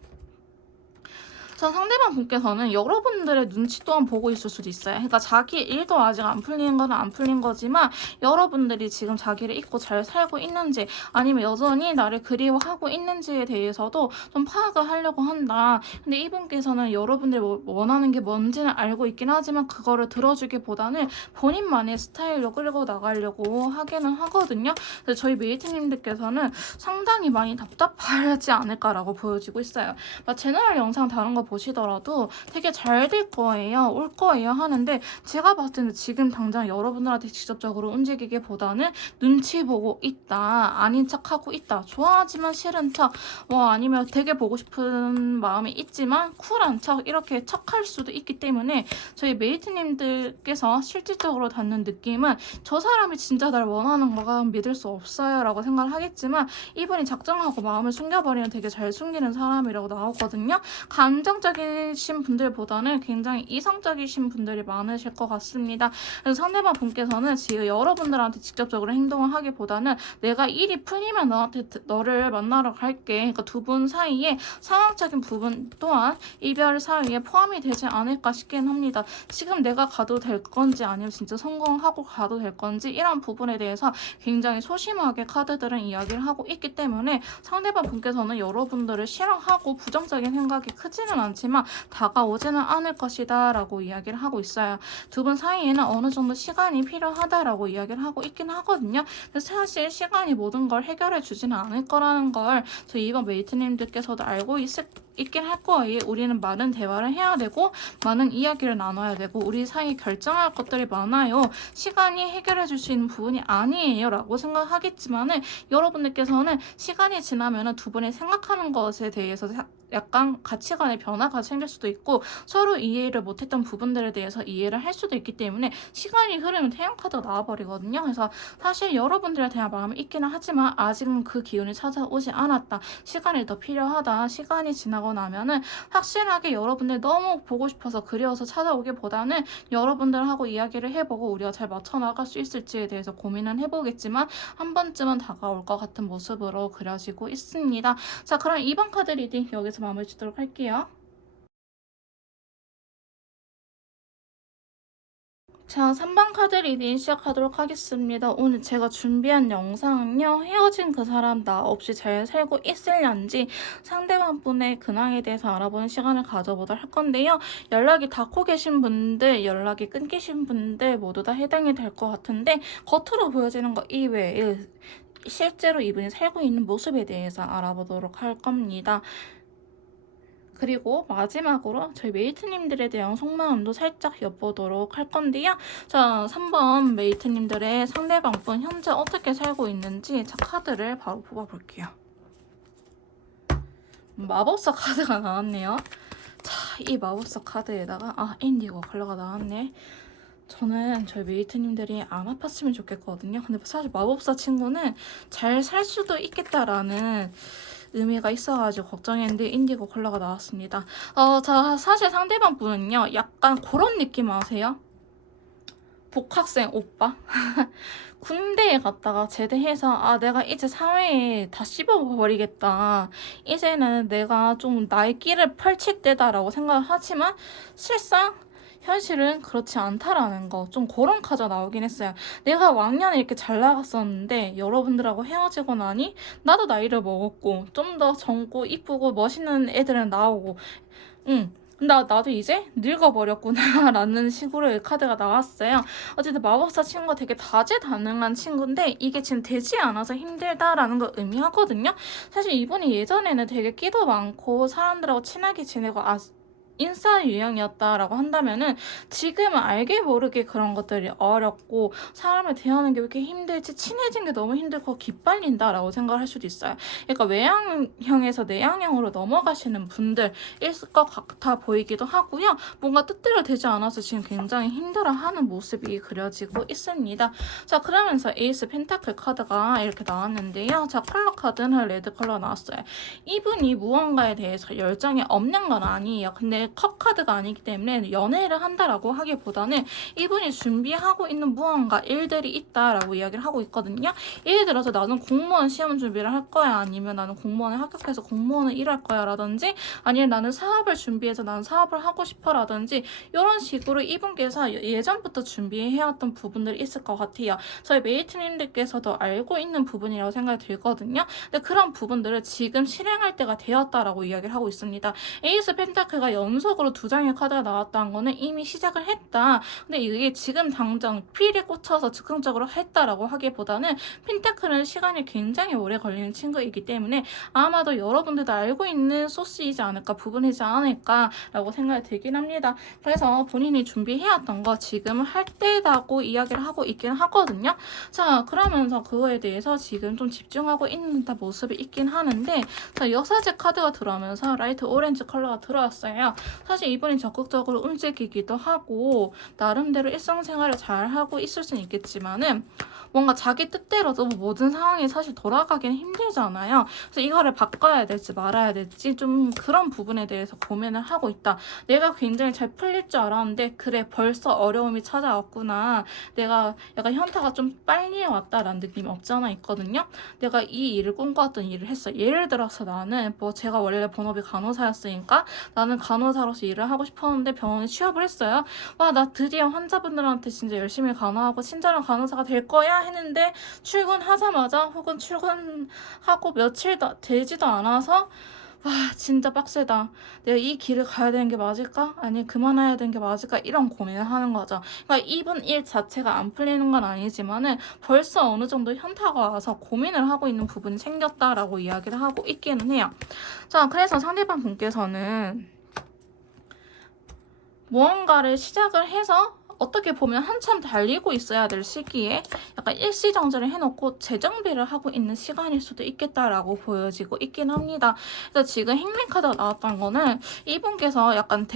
자, 상대방 분께서는 여러분들의 눈치 또한 보고 있을 수도 있어요. 그러니까 자기 일도 아직 안 풀리는 건 안 풀린 거지만 여러분들이 지금 자기를 잊고 잘 살고 있는지 아니면 여전히 나를 그리워하고 있는지에 대해서도 좀 파악을 하려고 한다. 근데 이분께서는 여러분들이 원하는 게 뭔지는 알고 있긴 하지만 그거를 들어주기보다는 본인만의 스타일로 끌고 나가려고 하기는 하거든요. 근데 저희 메이트님들께서는 상당히 많이 답답하지 않을까라고 보여지고 있어요. 제너럴 영상 다른 거 보시더라도 되게 잘 될 거예요, 올 거예요 하는데 제가 봤을 때는 지금 당장 여러분들한테 직접적으로 움직이기보다는 눈치 보고 있다, 아닌 척하고 있다, 좋아하지만 싫은 척, 뭐 아니면 되게 보고 싶은 마음이 있지만 쿨한 척 이렇게 척할 수도 있기 때문에 저희 메이트님들께서 실질적으로 받는 느낌은 저 사람이 진짜 날 원하는 거가 믿을 수 없어요 라고 생각을 하겠지만 이분이 작정하고 마음을 숨겨버리면 되게 잘 숨기는 사람이라고 나오거든요. 감정적이신 분들보다는 굉장히 이성적이신 분들이 많으실 것 같습니다. 그래서 상대방 분께서는 지금 여러분들한테 직접적으로 행동을 하기보다는 내가 일이 풀리면 너를 만나러 갈게. 그러니까 두 분 사이에 상황적인 부분 또한 이별 사이에 포함이 되지 않을까 싶긴 합니다. 지금 내가 가도 될 건지 아니면 진짜 성공하고 가도 될 건지 이런 부분에 대해서 굉장히 소심하게 카드들은 이야기를 하고 있기 때문에 상대방 분께서는 여러분들을 싫어하고 부정적인 생각이 크지는 않지만 다가오지는 않을 것이다 라고 이야기를 하고 있어요. 두 분 사이에는 어느 정도 시간이 필요하다라고 이야기를 하고 있긴 하거든요. 근데 사실 시간이 모든 걸 해결해 주지는 않을 거라는 걸 저희 이번 메이트님들께서도 알고 있긴 할 거예요. 우리는 많은 대화를 해야 되고 많은 이야기를 나눠야 되고 우리 사이에 결정할 것들이 많아요. 시간이 해결해 줄 수 있는 부분이 아니에요 라고 생각하겠지만은 여러분들께서는 시간이 지나면 두 분이 생각하는 것에 대해서 약간 가치관의 변화가 생길 수도 있고 서로 이해를 못했던 부분들에 대해서 이해를 할 수도 있기 때문에 시간이 흐르면 태양카드가 나와버리거든요. 그래서 사실 여러분들에 대한 마음이 있기는 하지만 아직은 그 기운이 찾아오지 않았다. 시간이 더 필요하다. 시간이 지나고 나면은 확실하게 여러분들 너무 보고 싶어서 그리워서 찾아오기보다는 여러분들하고 이야기를 해보고 우리가 잘 맞춰나갈 수 있을지에 대해서 고민은 해보겠지만 한 번쯤은 다가올 것 같은 모습으로 그려지고 있습니다. 자, 그럼 2번 카드 리딩 여기서 마무리 짓도록 할게요. 자, 3번 카드 리딩 시작하도록 하겠습니다. 오늘 제가 준비한 영상은요. 헤어진 그 사람 나 없이 잘 살고 있을런지 상대방 분의 근황에 대해서 알아보는 시간을 가져보도록 할 건데요. 연락이 닿고 계신 분들, 연락이 끊기신 분들 모두 다 해당이 될 것 같은데 겉으로 보여지는 것 이외에 실제로 이분이 살고 있는 모습에 대해서 알아보도록 할 겁니다. 그리고 마지막으로 저희 메이트님들에 대한 속마음도 살짝 엿보도록 할 건데요. 자, 3번 메이트님들의 상대방분 현재 어떻게 살고 있는지 자, 카드를 바로 뽑아볼게요. 마법사 카드가 나왔네요. 자, 이 마법사 카드에다가 인디고 컬러가 나왔네. 저는 저희 메이트님들이 안 아팠으면 좋겠거든요. 근데 사실 마법사 친구는 잘 살 수도 있겠다라는 의미가 있어가지고 걱정했는데 인디고 컬러가 나왔습니다. 자, 사실 상대방 분은요. 약간 그런 느낌 아세요? 복학생 오빠? 군대에 갔다가 제대해서 내가 이제 사회에 다 씹어버리겠다. 이제는 내가 좀 나의 길을 펼칠 때다라고 생각을 하지만 실상 현실은 그렇지 않다라는 거. 좀 그런 카드가 나오긴 했어요. 내가 왕년에 이렇게 잘 나갔었는데 여러분들하고 헤어지고 나니 나도 나이를 먹었고 좀 더 젊고 이쁘고 멋있는 애들은 나오고 나도 이제 늙어버렸구나 라는 식으로 이 카드가 나왔어요. 어쨌든 마법사 친구가 되게 다재다능한 친구인데 이게 지금 되지 않아서 힘들다라는 걸 의미하거든요. 사실 이분이 예전에는 되게 끼도 많고 사람들하고 친하게 지내고 인싸 유형이었다라고 한다면은 지금은 알게 모르게 그런 것들이 어렵고 사람을 대하는 게 왜 이렇게 힘들지, 친해진 게 너무 힘들고 기빨린다라고 생각을 할 수도 있어요. 그러니까 외향형에서 내향형으로 넘어가시는 분들일 것 같아 보이기도 하고요. 뭔가 뜻대로 되지 않아서 지금 굉장히 힘들어하는 모습이 그려지고 있습니다. 자, 그러면서 에이스 펜타클 카드가 이렇게 나왔는데요. 자, 컬러 카드는 레드 컬러 나왔어요. 이분이 무언가에 대해서 열정이 없는 건 아니에요. 근데 컵 카드가 아니기 때문에 연애를 한다라고 하기보다는 이분이 준비하고 있는 무언가 일들이 있다라고 이야기를 하고 있거든요. 예를 들어서 나는 공무원 시험 준비를 할 거야, 아니면 나는 공무원에 합격해서 공무원을 일할 거야 라든지, 아니면 나는 사업을 준비해서 나는 사업을 하고 싶어 라든지, 이런 식으로 이분께서 예전부터 준비해왔던 부분들이 있을 것 같아요. 저희 메이트님들께서도 알고 있는 부분이라고 생각이 들거든요. 근데 그런 부분들을 지금 실행할 때가 되었다라고 이야기를 하고 있습니다. 에이스 펜타클가 연속으로 2장의 카드가 나왔다는 거는 이미 시작을 했다. 근데 이게 지금 당장 필이 꽂혀서 즉흥적으로 했다라고 하기보다는 펜타클은 시간이 굉장히 오래 걸리는 친구이기 때문에 아마도 여러분들도 알고 있는 소스이지 않을까, 부분이지 않을까라고 생각이 들긴 합니다. 그래서 본인이 준비해왔던 거 지금 할 때라고 이야기를 하고 있긴 하거든요. 자, 그러면서 그거에 대해서 지금 좀 집중하고 있는 모습이 있긴 하는데, 자, 여사제 카드가 들어오면서 라이트 오렌지 컬러가 들어왔어요. 사실 이분이 적극적으로 움직이기도 하고 나름대로 일상생활을 잘 하고 있을 수는 있겠지만은 뭔가 자기 뜻대로도 모든 상황이 사실 돌아가기는 힘들잖아요. 그래서 이거를 바꿔야 될지 말아야 될지 좀 그런 부분에 대해서 고민을 하고 있다. 내가 굉장히 잘 풀릴 줄 알았는데 그래 벌써 어려움이 찾아왔구나. 내가 약간 현타가 좀 빨리 왔다라는 느낌이 없잖아 있거든요. 내가 이 일을 꿈꿔왔던 일을 했어. 예를 들어서 나는 뭐 제가 원래 본업이 간호사였으니까 나는 간호사로서 일을 하고 싶었는데 병원에 취업을 했어요. 와, 나 드디어 환자분들한테 진짜 열심히 간호하고 친절한 간호사가 될 거야 했는데 출근하자마자 혹은 출근하고 며칠 되지도 않아서 와, 진짜 빡세다. 내가 이 길을 가야 되는 게 맞을까? 아니, 그만해야 되는 게 맞을까? 이런 고민을 하는 거죠. 그러니까 이번 일 자체가 안 풀리는 건 아니지만은 벌써 어느 정도 현타가 와서 고민을 하고 있는 부분이 생겼다라고 이야기를 하고 있기는 해요. 자, 그래서 상대방 분께서는 무언가를 시작을 해서 어떻게 보면 한참 달리고 있어야 될 시기에 약간 일시정지를 해놓고 재정비를 하고 있는 시간일 수도 있겠다라고 보여지고 있긴 합니다. 그래서 지금 행맨카드가 나왔던 거는 이분께서 약간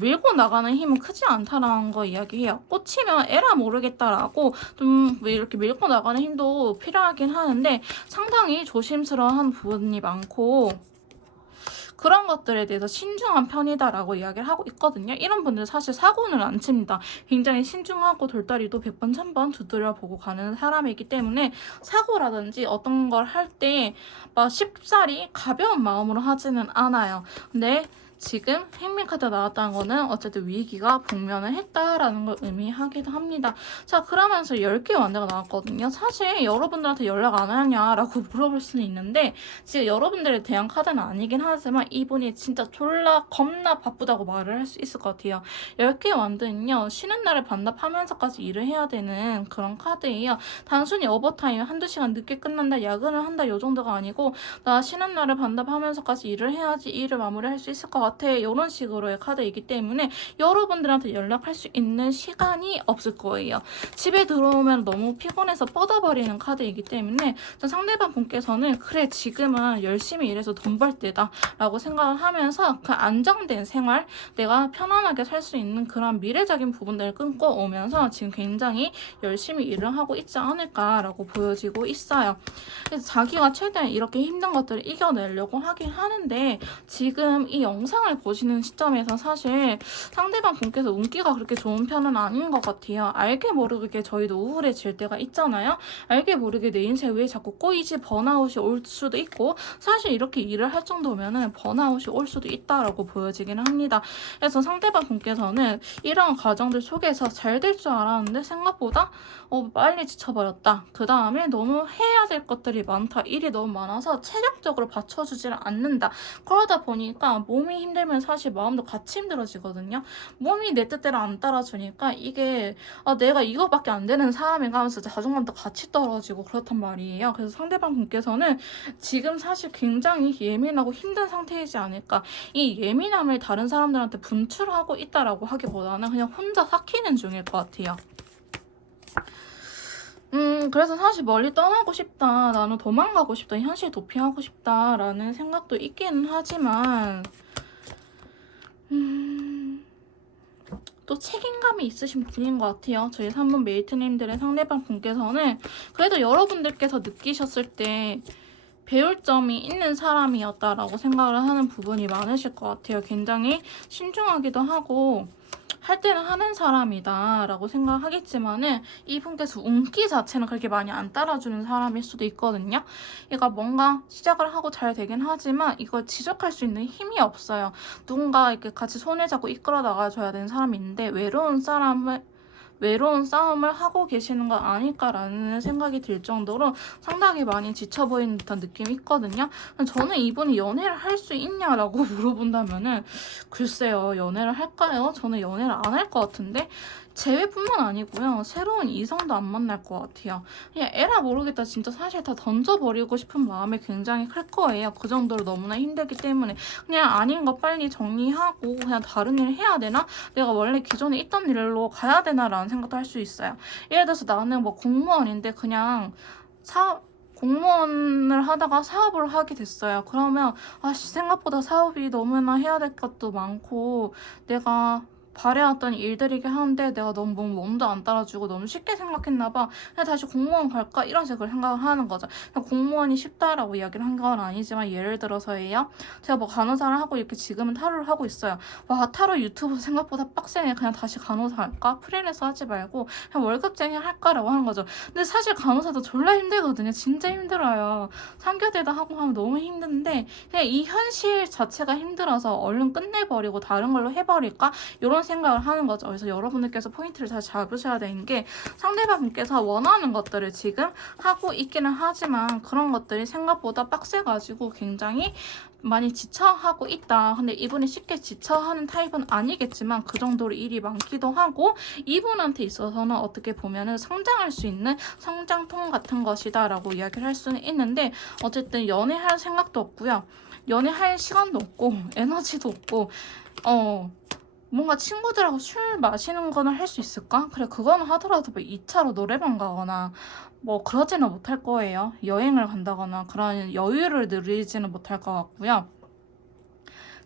밀고 나가는 힘은 크지 않다라는 거 이야기해요. 꽂히면 에라 모르겠다라고 좀 이렇게 밀고 나가는 힘도 필요하긴 하는데 상당히 조심스러운 부분이 많고 그런 것들에 대해서 신중한 편이다라고 이야기를 하고 있거든요. 이런 분들은 사실 사고는 안 칩니다. 굉장히 신중하고 돌다리도 100번, 1000번 두드려보고 가는 사람이기 때문에 사고라든지 어떤 걸 할 때 막 쉽사리 가벼운 마음으로 하지는 않아요. 근데 지금 행민카드 나왔다는 거는 어쨌든 위기가 복면을 했다라는 걸 의미하기도 합니다. 자, 그러면서 10개 완대가 나왔거든요. 사실 여러분들한테 연락 안 하냐라고 물어볼 수는 있는데 지금 여러분들에 대한 카드는 아니긴 하지만 이분이 진짜 졸라 겁나 바쁘다고 말을 할 수 있을 것 같아요. 10개 완대는요. 쉬는 날에 반납하면서까지 일을 해야 되는 그런 카드예요. 단순히 오버타임 한두 시간 늦게 끝난다, 야근을 한다 이 정도가 아니고 나 쉬는 날에 반납하면서까지 일을 해야지 일을 마무리할 수 있을 것 같아. 이런 식으로의 카드이기 때문에 여러분들한테 연락할 수 있는 시간이 없을 거예요. 집에 들어오면 너무 피곤해서 뻗어버리는 카드이기 때문에 상대방 분께서는 그래 지금은 열심히 일해서 돈 벌 때다 라고 생각을 하면서 그 안정된 생활, 내가 편안하게 살 수 있는 그런 미래적인 부분들을 끊고 오면서 지금 굉장히 열심히 일을 하고 있지 않을까라고 보여지고 있어요. 그래서 자기가 최대한 이렇게 힘든 것들을 이겨내려고 하긴 하는데 지금 이 영상 영상을 보시는 시점에서 사실 상대방 분께서 운기가 그렇게 좋은 편은 아닌 것 같아요. 알게 모르게 저희도 우울해질 때가 있잖아요. 알게 모르게 내 인생 왜 자꾸 꼬이지 번아웃이 올 수도 있고, 사실 이렇게 일을 할 정도면은 번아웃이 올 수도 있다라고 보여지기는 합니다. 그래서 상대방 분께서는 이런 과정들 속에서 잘 될 줄 알았는데 생각보다 빨리 지쳐버렸다. 그 다음에 너무 해야 될 것들이 많다. 일이 너무 많아서 체력적으로 받쳐주지를 않는다. 그러다 보니까 몸이 힘들면 사실 마음도 같이 힘들어지거든요. 몸이 내 뜻대로 안 따라주니까 이게 내가 이거밖에 안 되는 사람인가 하면서 자존감도 같이 떨어지고 그렇단 말이에요. 그래서 상대방 분께서는 지금 사실 굉장히 예민하고 힘든 상태이지 않을까. 이 예민함을 다른 사람들한테 분출하고 있다라고 하기보다는 그냥 혼자 삭히는 중일 것 같아요. 그래서 사실 멀리 떠나고 싶다, 나는 도망가고 싶다, 현실 도피하고 싶다라는 생각도 있기는 하지만 또 책임감이 있으신 분인 것 같아요. 저희 3번 메이트님들의 상대방 분께서는 그래도 여러분들께서 느끼셨을 때 배울 점이 있는 사람이었다라고 생각을 하는 부분이 많으실 것 같아요. 굉장히 신중하기도 하고 할 때는 하는 사람이다 라고 생각하겠지만은 이분께서 운기 자체는 그렇게 많이 안 따라주는 사람일 수도 있거든요. 얘가 뭔가 시작을 하고 잘 되긴 하지만 이걸 지속할 수 있는 힘이 없어요. 누군가 이렇게 같이 손을 잡고 이끌어 나가줘야 되는 사람이 있는데 외로운 싸움을 하고 계시는 건 아닐까라는 생각이 들 정도로 상당히 많이 지쳐 보이는 듯한 느낌이 있거든요. 저는 이분이 연애를 할 수 있냐라고 물어본다면은 글쎄요, 연애를 할까요? 저는 연애를 안 할 것 같은데 재회뿐만 아니고요, 새로운 이성도 안 만날 것 같아요. 그냥 에라 모르겠다, 진짜 사실 다 던져버리고 싶은 마음이 굉장히 클 거예요. 그 정도로 너무나 힘들기 때문에 그냥 아닌 거 빨리 정리하고 그냥 다른 일 해야 되나? 내가 원래 기존에 있던 일로 가야 되나라는 생각도 할 수 있어요. 예를 들어서 나는 뭐 공무원인데 그냥 공무원을 하다가 사업을 하게 됐어요. 그러면 생각보다 사업이 너무나 해야 될 것도 많고 내가 바래왔던 일들이긴 한데 내가 너무 몸도 안 따라주고 너무 쉽게 생각했나 봐. 그냥 다시 공무원 갈까? 이런 식으로 생각을 하는 거죠. 공무원이 쉽다라고 이야기를 한 건 아니지만 예를 들어서예요. 제가 뭐 간호사를 하고 이렇게 지금은 타로를 하고 있어요. 와, 타로 유튜브 생각보다 빡세네. 그냥 다시 간호사 할까? 프리랜서 하지 말고 그냥 월급쟁이 할까라고 하는 거죠. 근데 사실 간호사도 졸라 힘들거든요. 진짜 힘들어요. 3교대도 하고 하면 너무 힘든데 그냥 이 현실 자체가 힘들어서 얼른 끝내버리고 다른 걸로 해버릴까? 이런 생각을 하는 거죠. 그래서 여러분들께서 포인트를 잘 잡으셔야 되는 게 상대방분께서 원하는 것들을 지금 하고 있기는 하지만 그런 것들이 생각보다 빡세가지고 굉장히 많이 지쳐하고 있다. 근데 이분이 쉽게 지쳐하는 타입은 아니겠지만 그 정도로 일이 많기도 하고 이분한테 있어서는 어떻게 보면은 성장할 수 있는 성장통 같은 것이다 라고 이야기를 할 수는 있는데 어쨌든 연애할 생각도 없고요. 연애할 시간도 없고 에너지도 없고 뭔가 친구들하고 술 마시는 거는 할 수 있을까? 그래, 그거는 하더라도 뭐 2차로 노래방 가거나 뭐 그러지는 못할 거예요. 여행을 간다거나 그런 여유를 누리지는 못할 것 같고요.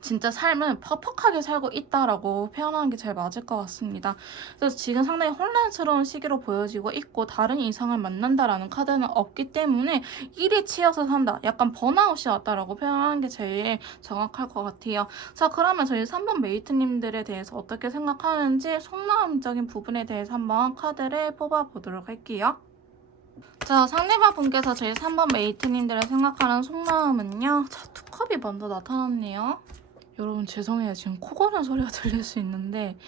진짜 삶을 퍽퍽하게 살고 있다라고 표현하는 게 제일 맞을 것 같습니다. 그래서 지금 상당히 혼란스러운 시기로 보여지고 있고 다른 이성을 만난다라는 카드는 없기 때문에 일에 치여서 산다. 약간 번아웃이 왔다라고 표현하는 게 제일 정확할 것 같아요. 자, 그러면 저희 3번 메이트님들에 대해서 어떻게 생각하는지 속마음적인 부분에 대해서 한번 카드를 뽑아보도록 할게요. 자, 상대방 분께서 저희 3번 메이트님들의 생각하는 속마음은요. 자, 투컵이 먼저 나타났네요. 여러분 죄송해요. 지금 코 고는 소리가 들릴 수 있는데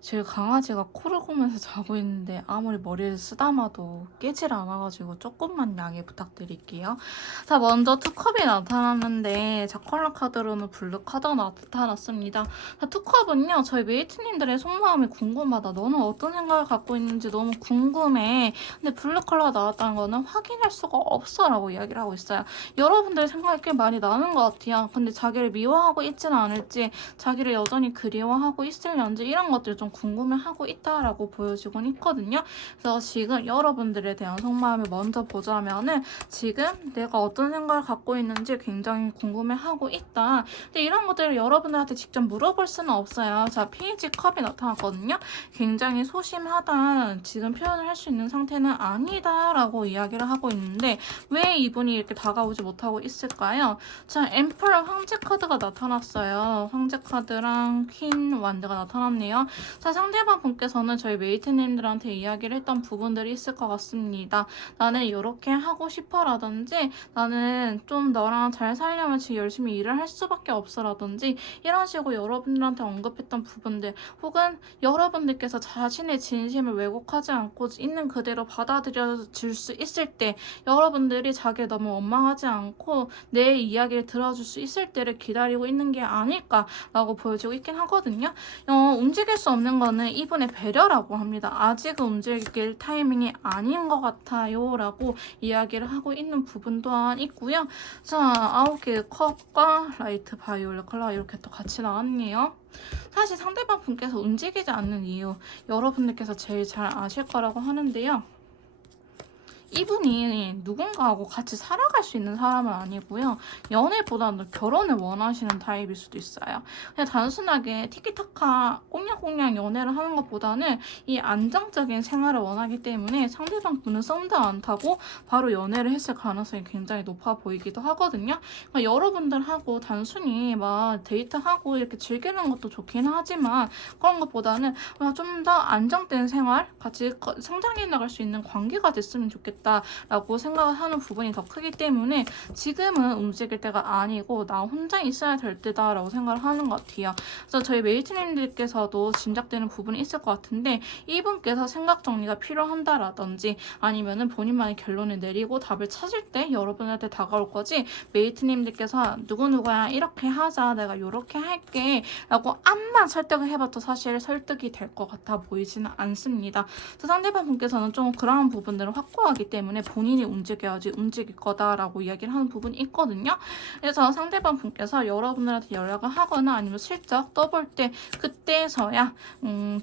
제 강아지가 코를 고면서 자고 있는데 아무리 머리를 쓰다마도 깨질 않아가지고 조금만 양해 부탁드릴게요. 자, 먼저 투컵이 나타났는데 자, 컬러 카드로는 블루 카드가 나타났습니다. 자, 투컵은요. 저희 메이트님들의 속마음이 궁금하다. 너는 어떤 생각을 갖고 있는지 너무 궁금해. 근데 블루 컬러가 나왔다는 거는 확인할 수가 없어 라고 이야기를 하고 있어요. 여러분들 생각이 꽤 많이 나는 것 같아요. 근데 자기를 미워하고 있지는 않을지 자기를 여전히 그리워하고 있을는지 이런 것들 좀 궁금해하고 있다라고 보여지곤 있거든요. 그래서 지금 여러분들에 대한 속마음을 먼저 보자면은 지금 내가 어떤 생각을 갖고 있는지 굉장히 궁금해하고 있다. 근데 이런 것들을 여러분들한테 직접 물어볼 수는 없어요. 자, 페이지 컵이 나타났거든요. 굉장히 소심하다. 지금 표현을 할 수 있는 상태는 아니다라고 이야기를 하고 있는데 왜 이분이 이렇게 다가오지 못하고 있을까요? 자, 엠퍼러 황제 카드가 나타났어요. 황제 카드랑 퀸 완드가 나타났네요. 자, 상대방 분께서는 저희 메이트님들한테 이야기를 했던 부분들이 있을 것 같습니다. 나는 이렇게 하고 싶어 라든지 나는 좀 너랑 잘 살려면 지금 열심히 일을 할 수밖에 없어 라든지 이런 식으로 여러분들한테 언급했던 부분들 혹은 여러분들께서 자신의 진심을 왜곡하지 않고 있는 그대로 받아들여질 수 있을 때 여러분들이 자기를 너무 원망하지 않고 내 이야기를 들어줄 수 있을 때를 기다리고 있는 게 아닐까라고 보여지고 있긴 하거든요. 움직일 수 없는 거는 이분의 배려라고 합니다. 아직은 움직일 타이밍이 아닌 것 같아요 라고 이야기를 하고 있는 부분 또한 있고요. 자, 9개의 컵과 라이트 바이올렛 컬러가 이렇게 또 같이 나왔네요. 사실 상대방 분께서 움직이지 않는 이유 여러분들께서 제일 잘 아실 거라고 하는데요. 이분이 누군가하고 같이 살아갈 수 있는 사람은 아니고요. 연애보다는 결혼을 원하시는 타입일 수도 있어요. 그냥 단순하게 티키타카 꽁냥꽁냥 연애를 하는 것보다는 이 안정적인 생활을 원하기 때문에 상대방 분은 썸도 안 타고 바로 연애를 했을 가능성이 굉장히 높아 보이기도 하거든요. 그러니까 여러분들하고 단순히 막 데이트하고 이렇게 즐기는 것도 좋긴 하지만 그런 것보다는 좀 더 안정된 생활, 같이 성장해 나갈 수 있는 관계가 됐으면 좋겠다. 라고 생각을 하는 부분이 더 크기 때문에 지금은 움직일 때가 아니고 나 혼자 있어야 될 때다 라고 생각을 하는 것 같아요. 그래서 저희 메이트님들께서도 짐작되는 부분이 있을 것 같은데 이분께서 생각 정리가 필요한다라든지 아니면은 본인만의 결론을 내리고 답을 찾을 때 여러분한테 다가올 거지 메이트님들께서 누구누구야 이렇게 하자 내가 이렇게 할게 라고 암만 설득을 해봐도 사실 설득이 될 것 같아 보이지는 않습니다. 그래서 상대방 분께서는 좀 그러한 부분들을 확고하기 때문에 본인이 움직여야지 움직일 거다라고 이야기를 하는 부분이 있거든요. 그래서 상대방 분께서 여러분들한테 연락을 하거나 아니면 슬쩍 떠볼 때 그때서야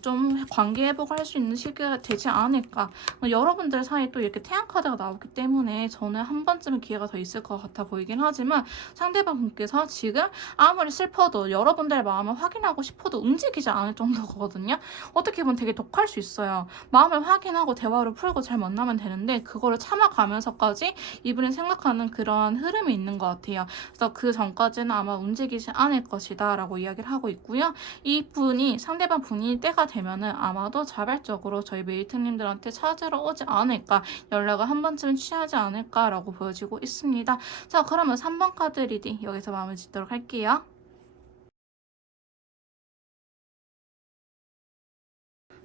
좀 관계 회복을 할 수 있는 시기가 되지 않을까. 여러분들 사이에 또 이렇게 태양 카드가 나오기 때문에 저는 한 번쯤은 기회가 더 있을 것 같아 보이긴 하지만 상대방 분께서 지금 아무리 슬퍼도 여러분들의 마음을 확인하고 싶어도 움직이지 않을 정도거든요. 어떻게 보면 되게 독할 수 있어요. 마음을 확인하고 대화를 풀고 잘 만나면 되는데 그거를 참아가면서까지 이분이 생각하는 그런 흐름이 있는 것 같아요. 그래서 그 전까지는 아마 움직이지 않을 것이다 라고 이야기를 하고 있고요. 이분이 상대방 분이 때가 되면은 아마도 자발적으로 저희 메이트님들한테 찾으러 오지 않을까 연락을 한 번쯤은 취하지 않을까 라고 보여지고 있습니다. 자, 그러면 3번 카드 리딩 여기서 마무리 짓도록 할게요.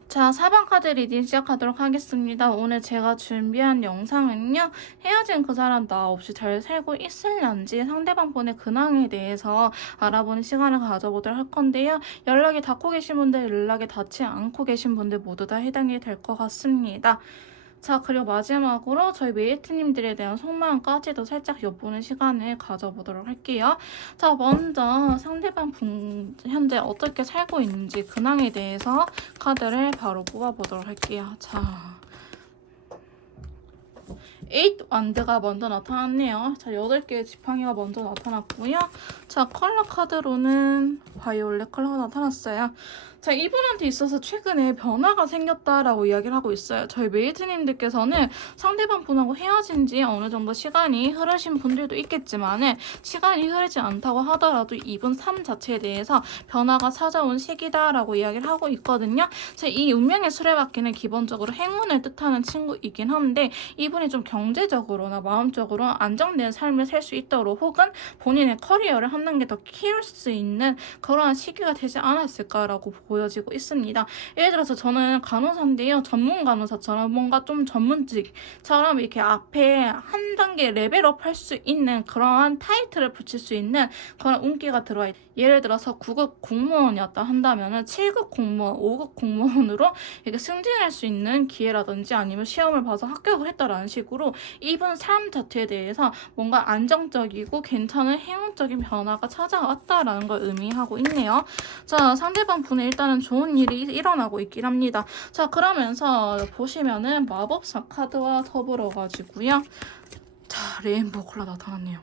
자, 4번 카드 리딩 시작하도록 하겠습니다. 오늘 제가 준비한 영상은요. 헤어진 그 사람 나 없이 잘 살고 있을런지 상대방 분의 근황에 대해서 알아보는 시간을 가져보도록 할 건데요. 연락이 닿고 계신 분들, 연락이 닿지 않고 계신 분들 모두 다 해당이 될 것 같습니다. 자, 그리고 마지막으로 저희 메이트님들에 대한 속마음까지도 살짝 엿보는 시간을 가져보도록 할게요. 자, 먼저 상대방 분 현재 어떻게 살고 있는지 근황에 대해서 카드를 바로 뽑아보도록 할게요. 자, 8 완드가 먼저 나타났네요. 자, 8개의 지팡이가 먼저 나타났고요. 자, 컬러 카드로는 바이올렛 컬러가 나타났어요. 자, 이분한테 있어서 최근에 변화가 생겼다라고 이야기를 하고 있어요. 저희 메이트님들께서는 상대방 분하고 헤어진 지 어느 정도 시간이 흐르신 분들도 있겠지만은 시간이 흐르지 않다고 하더라도 이분 삶 자체에 대해서 변화가 찾아온 시기다라고 이야기를 하고 있거든요. 이 운명의 수레바퀴는 기본적으로 행운을 뜻하는 친구이긴 한데 이분이 좀 경제적으로나 마음적으로 안정된 삶을 살 수 있도록 혹은 본인의 커리어를 한 단계 더 키울 수 있는 그러한 시기가 되지 않았을까라고 보여지고 있습니다. 예를 들어서 저는 간호사인데요. 전문 간호사처럼 뭔가 좀 전문직처럼 이렇게 앞에 한 단계 레벨업 할 수 있는 그러한 타이틀을 붙일 수 있는 그런 운기가 들어와 있다. 예를 들어서 9급 공무원이었다 한다면은 7급 공무원, 5급 공무원으로 이렇게 승진할 수 있는 기회라든지 아니면 시험을 봐서 합격을 했다라는 식으로 이분 삶 자체에 대해서 뭔가 안정적이고 괜찮은 행운적인 변화가 찾아왔다라는 걸 의미하고 있네요. 자, 상대방 분은 일단은 좋은 일이 일어나고 있긴 합니다. 자, 그러면서 보시면은 마법사 카드와 더불어 가지고요. 자, 레인보우 콜라 나타났네요.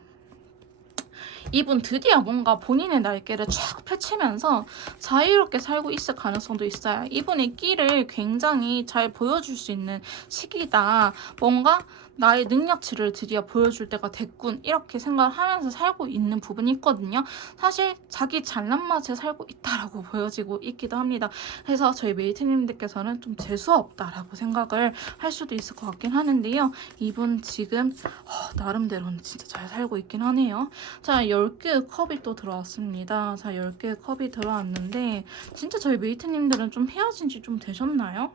이분 드디어 뭔가 본인의 날개를 쫙 펼치면서 자유롭게 살고 있을 가능성도 있어요. 이분의 끼를 굉장히 잘 보여줄 수 있는 시기다. 뭔가 나의 능력치를 드디어 보여줄 때가 됐군. 이렇게 생각을 하면서 살고 있는 부분이 있거든요. 사실 자기 잘난 맛에 살고 있다라고 보여지고 있기도 합니다. 그래서 저희 메이트님들께서는 좀 재수 없다라고 생각을 할 수도 있을 것 같긴 하는데요. 이분 지금 나름대로는 진짜 잘 살고 있긴 하네요. 자, 10개의 컵이 또 들어왔습니다. 자, 10개의 컵이 들어왔는데 진짜 저희 메이트님들은 좀 헤어진 지 좀 되셨나요?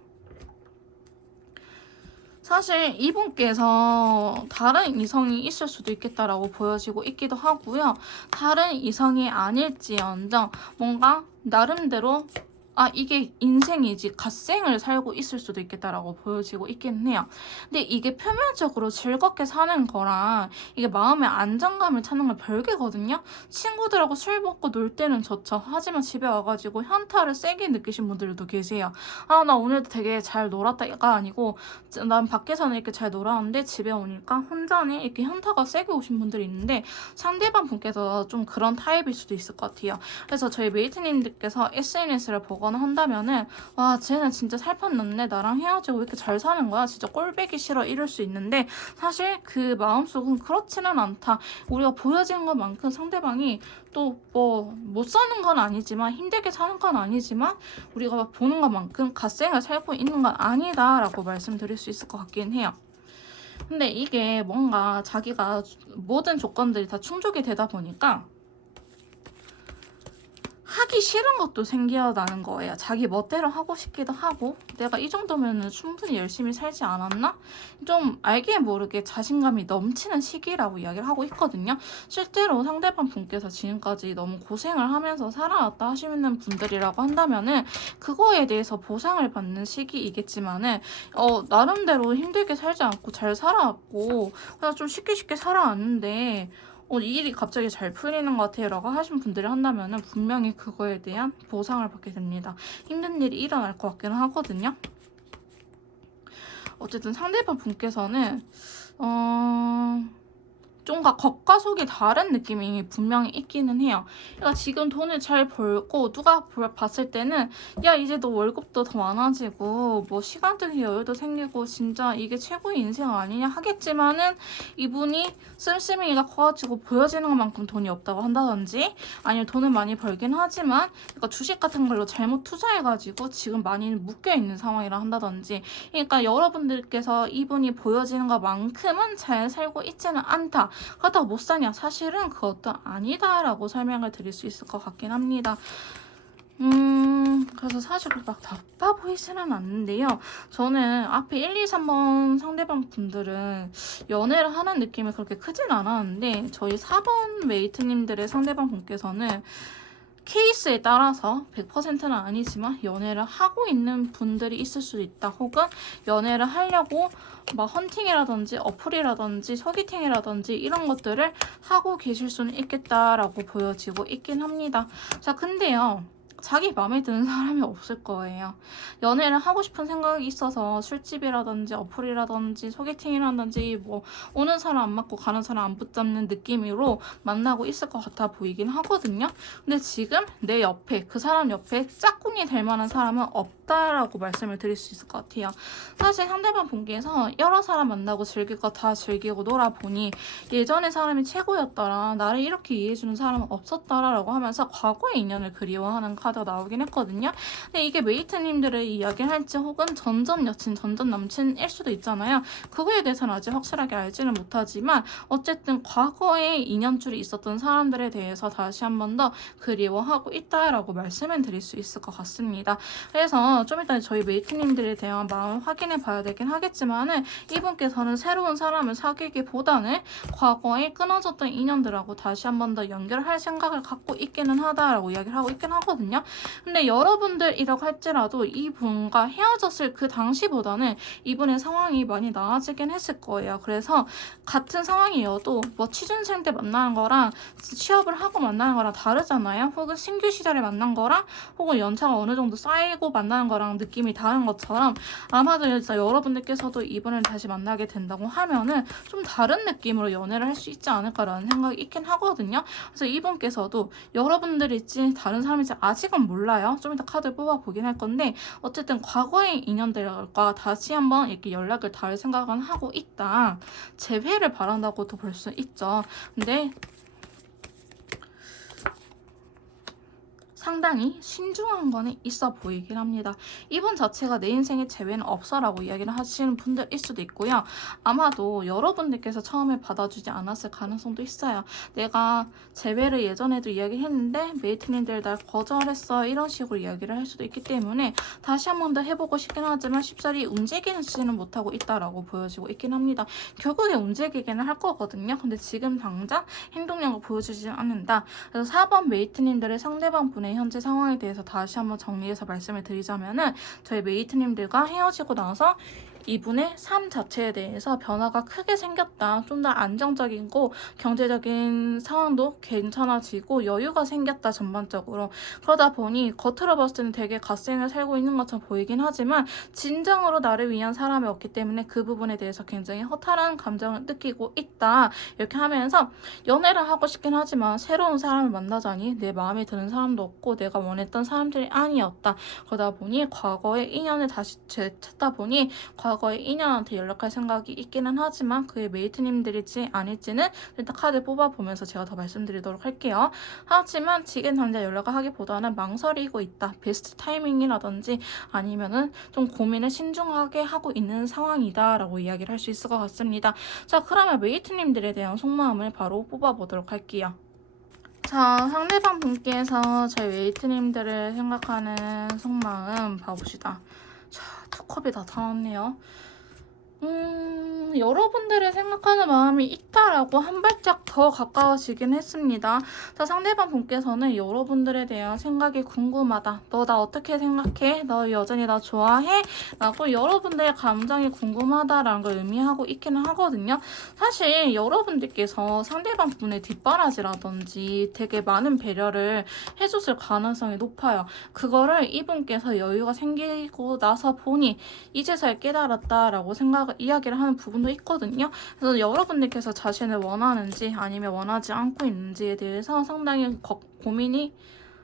사실 이분께서 다른 이성이 있을 수도 있겠다라고 보여지고 있기도 하고요. 다른 이성이 아닐지언정 뭔가 나름대로 이게 인생이지 갓생을 살고 있을 수도 있겠다라고 보여지고 있긴 해요. 근데 이게 표면적으로 즐겁게 사는 거랑 이게 마음의 안정감을 찾는 건 별개거든요. 친구들하고 술 먹고 놀 때는 좋죠. 하지만 집에 와가지고 현타를 세게 느끼신 분들도 계세요. 나 오늘도 되게 잘 놀았다가 아니고 난 밖에서는 이렇게 잘 놀았는데 집에 오니까 혼자는 이렇게 현타가 세게 오신 분들이 있는데 상대방 분께서 좀 그런 타입일 수도 있을 것 같아요. 그래서 저희 메이트님들께서 SNS를 보거나 한다면은 와 쟤는 진짜 살판났네 나랑 헤어지고 왜 이렇게 잘 사는 거야 진짜 꼴배기 싫어 이럴 수 있는데 사실 그 마음속은 그렇지는 않다. 우리가 보여지는 것만큼 상대방이 또 뭐 못 사는 건 아니지만 힘들게 사는 건 아니지만 우리가 보는 것만큼 갓생을 살고 있는 건 아니다 라고 말씀드릴 수 있을 것 같긴 해요. 근데 이게 뭔가 자기가 모든 조건들이 다 충족이 되다 보니까 하기 싫은 것도 생겨나는 거예요. 자기 멋대로 하고 싶기도 하고 내가 이 정도면 충분히 열심히 살지 않았나? 좀 알게 모르게 자신감이 넘치는 시기라고 이야기를 하고 있거든요. 실제로 상대방 분께서 지금까지 너무 고생을 하면서 살아왔다 하시는 분들이라고 한다면은 그거에 대해서 보상을 받는 시기이겠지만은 나름대로 힘들게 살지 않고 잘 살아왔고 그냥 좀 쉽게 살아왔는데 이 일이 갑자기 잘 풀리는 것 같아요 라고 하신 분들이 한다면 분명히 그거에 대한 보상을 받게 됩니다. 힘든 일이 일어날 것 같기는 하거든요. 어쨌든 상대방 분께서는 좀가 겉과 속이 다른 느낌이 분명히 있기는 해요. 그러니까 지금 돈을 잘 벌고 누가 봤을 때는 야 이제 너 월급도 더 많아지고 뭐 시간적인 여유도 생기고 진짜 이게 최고의 인생 아니냐 하겠지만은 이분이 씀씀이가 커가지고 보여지는 것만큼 돈이 없다고 한다든지 아니면 돈을 많이 벌긴 하지만 그러니까 주식 같은 걸로 잘못 투자해가지고 지금 많이 묶여있는 상황이라 한다든지 그러니까 여러분들께서 이분이 보여지는 것만큼은 잘 살고 있지는 않다. 그렇다고 못 사냐? 사실은 그것도 아니다라고 설명을 드릴 수 있을 것 같긴 합니다. 그래서 사실 막 나빠 보이지는 않는데요. 저는 앞에 1, 2, 3번 상대방 분들은 연애를 하는 느낌이 그렇게 크진 않았는데 저희 4번 메이트님들의 상대방 분께서는 케이스에 따라서 100%는 아니지만 연애를 하고 있는 분들이 있을 수도 있다. 혹은 연애를 하려고 막 헌팅이라든지 어플이라든지 소개팅이라든지 이런 것들을 하고 계실 수는 있겠다라고 보여지고 있긴 합니다. 자, 근데요. 자기 마음에 드는 사람이 없을 거예요. 연애를 하고 싶은 생각이 있어서 술집이라든지 어플이라든지 소개팅이라든지 뭐 오는 사람 안 맞고 가는 사람 안 붙잡는 느낌으로 만나고 있을 것 같아 보이긴 하거든요. 근데 지금 내 옆에 그 사람 옆에 짝꿍이 될 만한 사람은 없다라고 말씀을 드릴 수 있을 것 같아요. 사실 상대방 분께서 여러 사람 만나고 즐길 거 다 즐기고 놀아보니 예전의 사람이 최고였더라. 나를 이렇게 이해해주는 사람은 없었더라라고 하면서 과거의 인연을 그리워하는 카드가 나오긴 했거든요. 근데 이게 메이트님들의 이야기를 할지 혹은 전전 여친, 전전 남친일 수도 있잖아요. 그거에 대해서는 아직 확실하게 알지는 못하지만 어쨌든 과거에 인연줄이 있었던 사람들에 대해서 다시 한 번 더 그리워하고 있다라고 말씀을 드릴 수 있을 것 같습니다. 그래서 좀 이따 저희 메이트님들에 대한 마음을 확인해 봐야 되긴 하겠지만은 이분께서는 새로운 사람을 사귀기보다는 과거에 끊어졌던 인연들하고 다시 한 번 더 연결할 생각을 갖고 있기는 하다라고 이야기를 하고 있긴 하거든요. 있거든요. 근데 여러분들이라고 할지라도 이분과 헤어졌을 그 당시보다는 이분의 상황이 많이 나아지긴 했을 거예요. 그래서 같은 상황이어도 뭐 취준생 때 만나는 거랑 취업을 하고 만나는 거랑 다르잖아요. 혹은 신규 시절에 만난 거랑 혹은 연차가 어느 정도 쌓이고 만나는 거랑 느낌이 다른 것처럼 아마도 진짜 여러분들께서도 이분을 다시 만나게 된다고 하면은 좀 다른 느낌으로 연애를 할 수 있지 않을까라는 생각이 있긴 하거든요. 그래서 이분께서도 여러분들일지 다른 사람일지 아직은 몰라요. 좀 이따 카드를 뽑아보긴 할 건데 어쨌든 과거의 인연들과 다시 한번 이렇게 연락을 닿을 생각은 하고 있다. 재회를 바란다고도 볼 수 있죠. 근데 상당히 신중한 거는 있어 보이긴 합니다. 이분 자체가 내 인생에 재회는 없어라고 이야기를 하시는 분들일 수도 있고요. 아마도 여러분들께서 처음에 받아주지 않았을 가능성도 있어요. 내가 재회를 예전에도 이야기했는데 메이트님들 날 거절했어 이런 식으로 이야기를 할 수도 있기 때문에 다시 한 번 더 해보고 싶긴 하지만 쉽사리 움직이지는 못하고 있다라고 보여지고 있긴 합니다. 결국에 움직이기는 할 거거든요. 근데 지금 당장 행동력을 보여주지 않는다. 그래서 4번 메이트님들의 상대방 분의 현재 상황에 대해서 다시 한번 정리해서 말씀을 드리자면은 저희 메이트님들과 헤어지고 나서 이분의 삶 자체에 대해서 변화가 크게 생겼다. 좀 더 안정적이고 경제적인 상황도 괜찮아지고 여유가 생겼다 전반적으로. 그러다 보니 겉으로 봤을 때는 되게 갓생을 살고 있는 것처럼 보이긴 하지만 진정으로 나를 위한 사람이 없기 때문에 그 부분에 대해서 굉장히 허탈한 감정을 느끼고 있다. 이렇게 하면서 연애를 하고 싶긴 하지만 새로운 사람을 만나자니 내 마음에 드는 사람도 없고 내가 원했던 사람들이 아니었다. 그러다 보니 과거의 인연을 다시 되찾다 보니 과거의 인연한테 연락할 생각이 있기는 하지만 그의 메이트님들일지 아닐지는 일단 카드 뽑아보면서 제가 더 말씀드리도록 할게요. 하지만 지금 당장 연락을 하기보다는 망설이고 있다. 베스트 타이밍이라든지 아니면은 좀 고민을 신중하게 하고 있는 상황이다 라고 이야기를 할 수 있을 것 같습니다. 자, 그러면 메이트님들에 대한 속마음을 바로 뽑아보도록 할게요. 자, 상대방 분께서 저희 메이트님들을 생각하는 속마음 봐봅시다. 자, 두 컵이 다 나왔네요. 여러분들의 생각하는 마음이 있다라고 한 발짝 더 가까워지긴 했습니다. 자, 상대방 분께서는 여러분들에 대한 생각이 궁금하다. 너 나 어떻게 생각해? 너 여전히 나 좋아해? 라고 여러분들의 감정이 궁금하다라는 걸 의미하고 있기는 하거든요. 사실 여러분들께서 상대방 분의 뒷바라지라든지 되게 많은 배려를 해줬을 가능성이 높아요. 그거를 이분께서 여유가 생기고 나서 보니 이제서야 깨달았다라고 이야기를 하는 부분도 있거든요. 그래서 여러분들께서 자신을 원하는지 아니면 원하지 않고 있는지에 대해서 상당히 고민이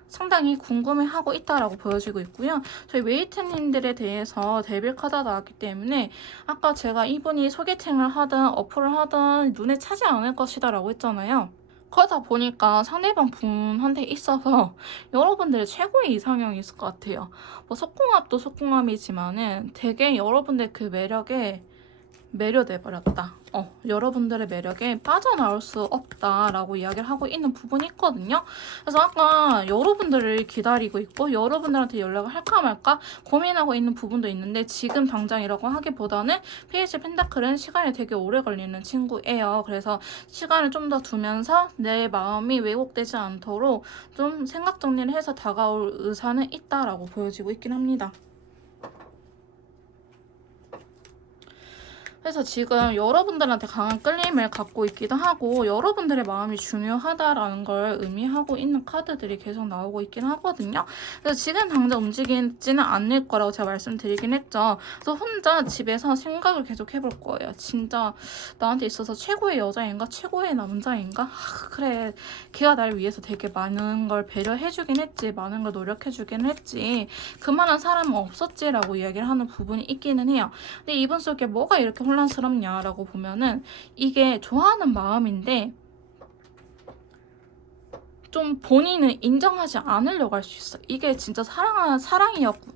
상당히 궁금해하고 있다라고 보여지고 있고요. 저희 웨이트님들에 대해서 데빌 카드가 나왔기 때문에 아까 제가 이분이 소개팅을 하든 어플을 하든 눈에 차지 않을 것이다 라고 했잖아요. 그러다 보니까 상대방 분한테 있어서 여러분들의 최고의 이상형이 있을 것 같아요. 뭐 속궁합도 속궁합이지만은 되게 여러분들 그 매력에 매료돼버렸다. 여러분들의 매력에 빠져나올 수 없다라고 이야기를 하고 있는 부분이 있거든요. 그래서 아까 여러분들을 기다리고 있고 여러분들한테 연락을 할까 말까 고민하고 있는 부분도 있는데 지금 당장이라고 하기보다는 페이지 펜타클은 시간이 되게 오래 걸리는 친구예요. 그래서 시간을 좀 더 두면서 내 마음이 왜곡되지 않도록 좀 생각 정리를 해서 다가올 의사는 있다라고 보여지고 있긴 합니다. 그래서 지금 여러분들한테 강한 끌림을 갖고 있기도 하고 여러분들의 마음이 중요하다라는 걸 의미하고 있는 카드들이 계속 나오고 있긴 하거든요. 그래서 지금 당장 움직이지는 않을 거라고 제가 말씀드리긴 했죠. 그래서 혼자 집에서 생각을 계속 해볼 거예요. 진짜 나한테 있어서 최고의 여자인가? 최고의 남자인가? 그래, 걔가 나를 위해서 되게 많은 걸 배려해주긴 했지. 많은 걸 노력해주긴 했지. 그만한 사람은 없었지라고 이야기를 하는 부분이 있기는 해요. 근데 이분 속에 뭐가 이렇게 혼란스럽냐라고 보면은 이게 좋아하는 마음인데 좀 본인은 인정하지 않으려고 할 수 있어. 이게 진짜 사랑이었고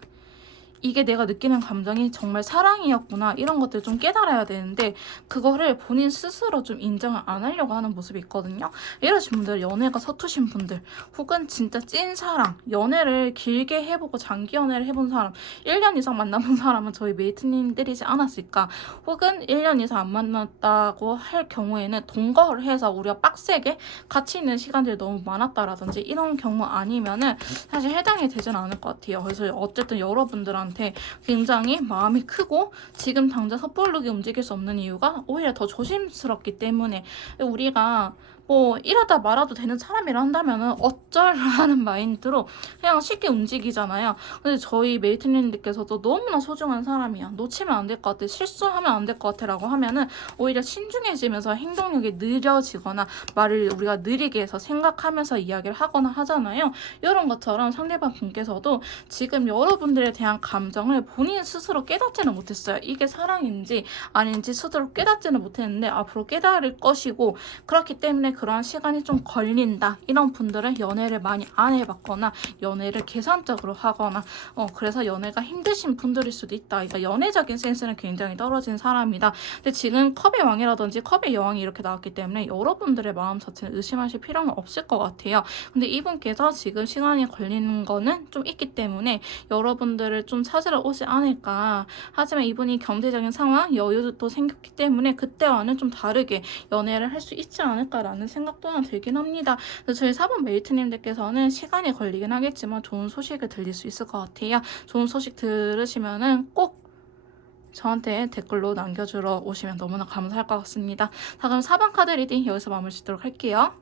이게 내가 느끼는 감정이 정말 사랑이었구나 이런 것들 좀 깨달아야 되는데 그거를 본인 스스로 좀 인정을 안 하려고 하는 모습이 있거든요. 이러신 분들, 연애가 서투신 분들 혹은 진짜 찐 사랑, 연애를 길게 해보고 장기 연애를 해본 사람, 1년 이상 만나본 사람은 저희 메이트님들이지 않았을까. 혹은 1년 이상 안 만났다고 할 경우에는 동거를 해서 우리가 빡세게 같이 있는 시간들이 너무 많았다라든지 이런 경우 아니면은 사실 해당이 되진 않을 것 같아요. 그래서 어쨌든 여러분들한테 굉장히 마음이 크고 지금 당장 섣부르게 움직일 수 없는 이유가 오히려 더 조심스럽기 때문에, 우리가 뭐 이러다 말아도 되는 사람이라 한다면은 어쩔라는 마인드로 그냥 쉽게 움직이잖아요. 근데 저희 메이트님들께서도 너무나 소중한 사람이야, 놓치면 안 될 것 같아, 실수하면 안 될 것 같아 라고 하면은 오히려 신중해지면서 행동력이 느려지거나 말을 우리가 느리게 해서 생각하면서 이야기를 하거나 하잖아요. 이런 것처럼 상대방 분께서도 지금 여러분들에 대한 감정을 본인 스스로 깨닫지는 못했어요. 이게 사랑인지 아닌지 스스로 깨닫지는 못했는데 앞으로 깨달을 것이고, 그렇기 때문에 그러한 시간이 좀 걸린다 이런 분들은 연애를 많이 안 해봤거나 연애를 계산적으로 하거나 그래서 연애가 힘드신 분들일 수도 있다. 그러니까 연애적인 센스는 굉장히 떨어진 사람이다. 근데 지금 컵의 왕이라든지 컵의 여왕이 이렇게 나왔기 때문에 여러분들의 마음 자체는 의심하실 필요는 없을 것 같아요. 근데 이분께서 지금 시간이 걸리는 거는 좀 있기 때문에 여러분들을 좀 찾으러 오지 않을까. 하지만 이분이 경제적인 상황, 여유도 생겼기 때문에 그때와는 좀 다르게 연애를 할 수 있지 않을까라는 생각 또한 들긴 합니다. 그래서 저희 4번 메이트님들께서는 시간이 걸리긴 하겠지만 좋은 소식을 들릴 수 있을 것 같아요. 좋은 소식 들으시면은 꼭 저한테 댓글로 남겨주러 오시면 너무나 감사할 것 같습니다. 자, 그럼 4번 카드 리딩 여기서 마무리 짓도록 할게요.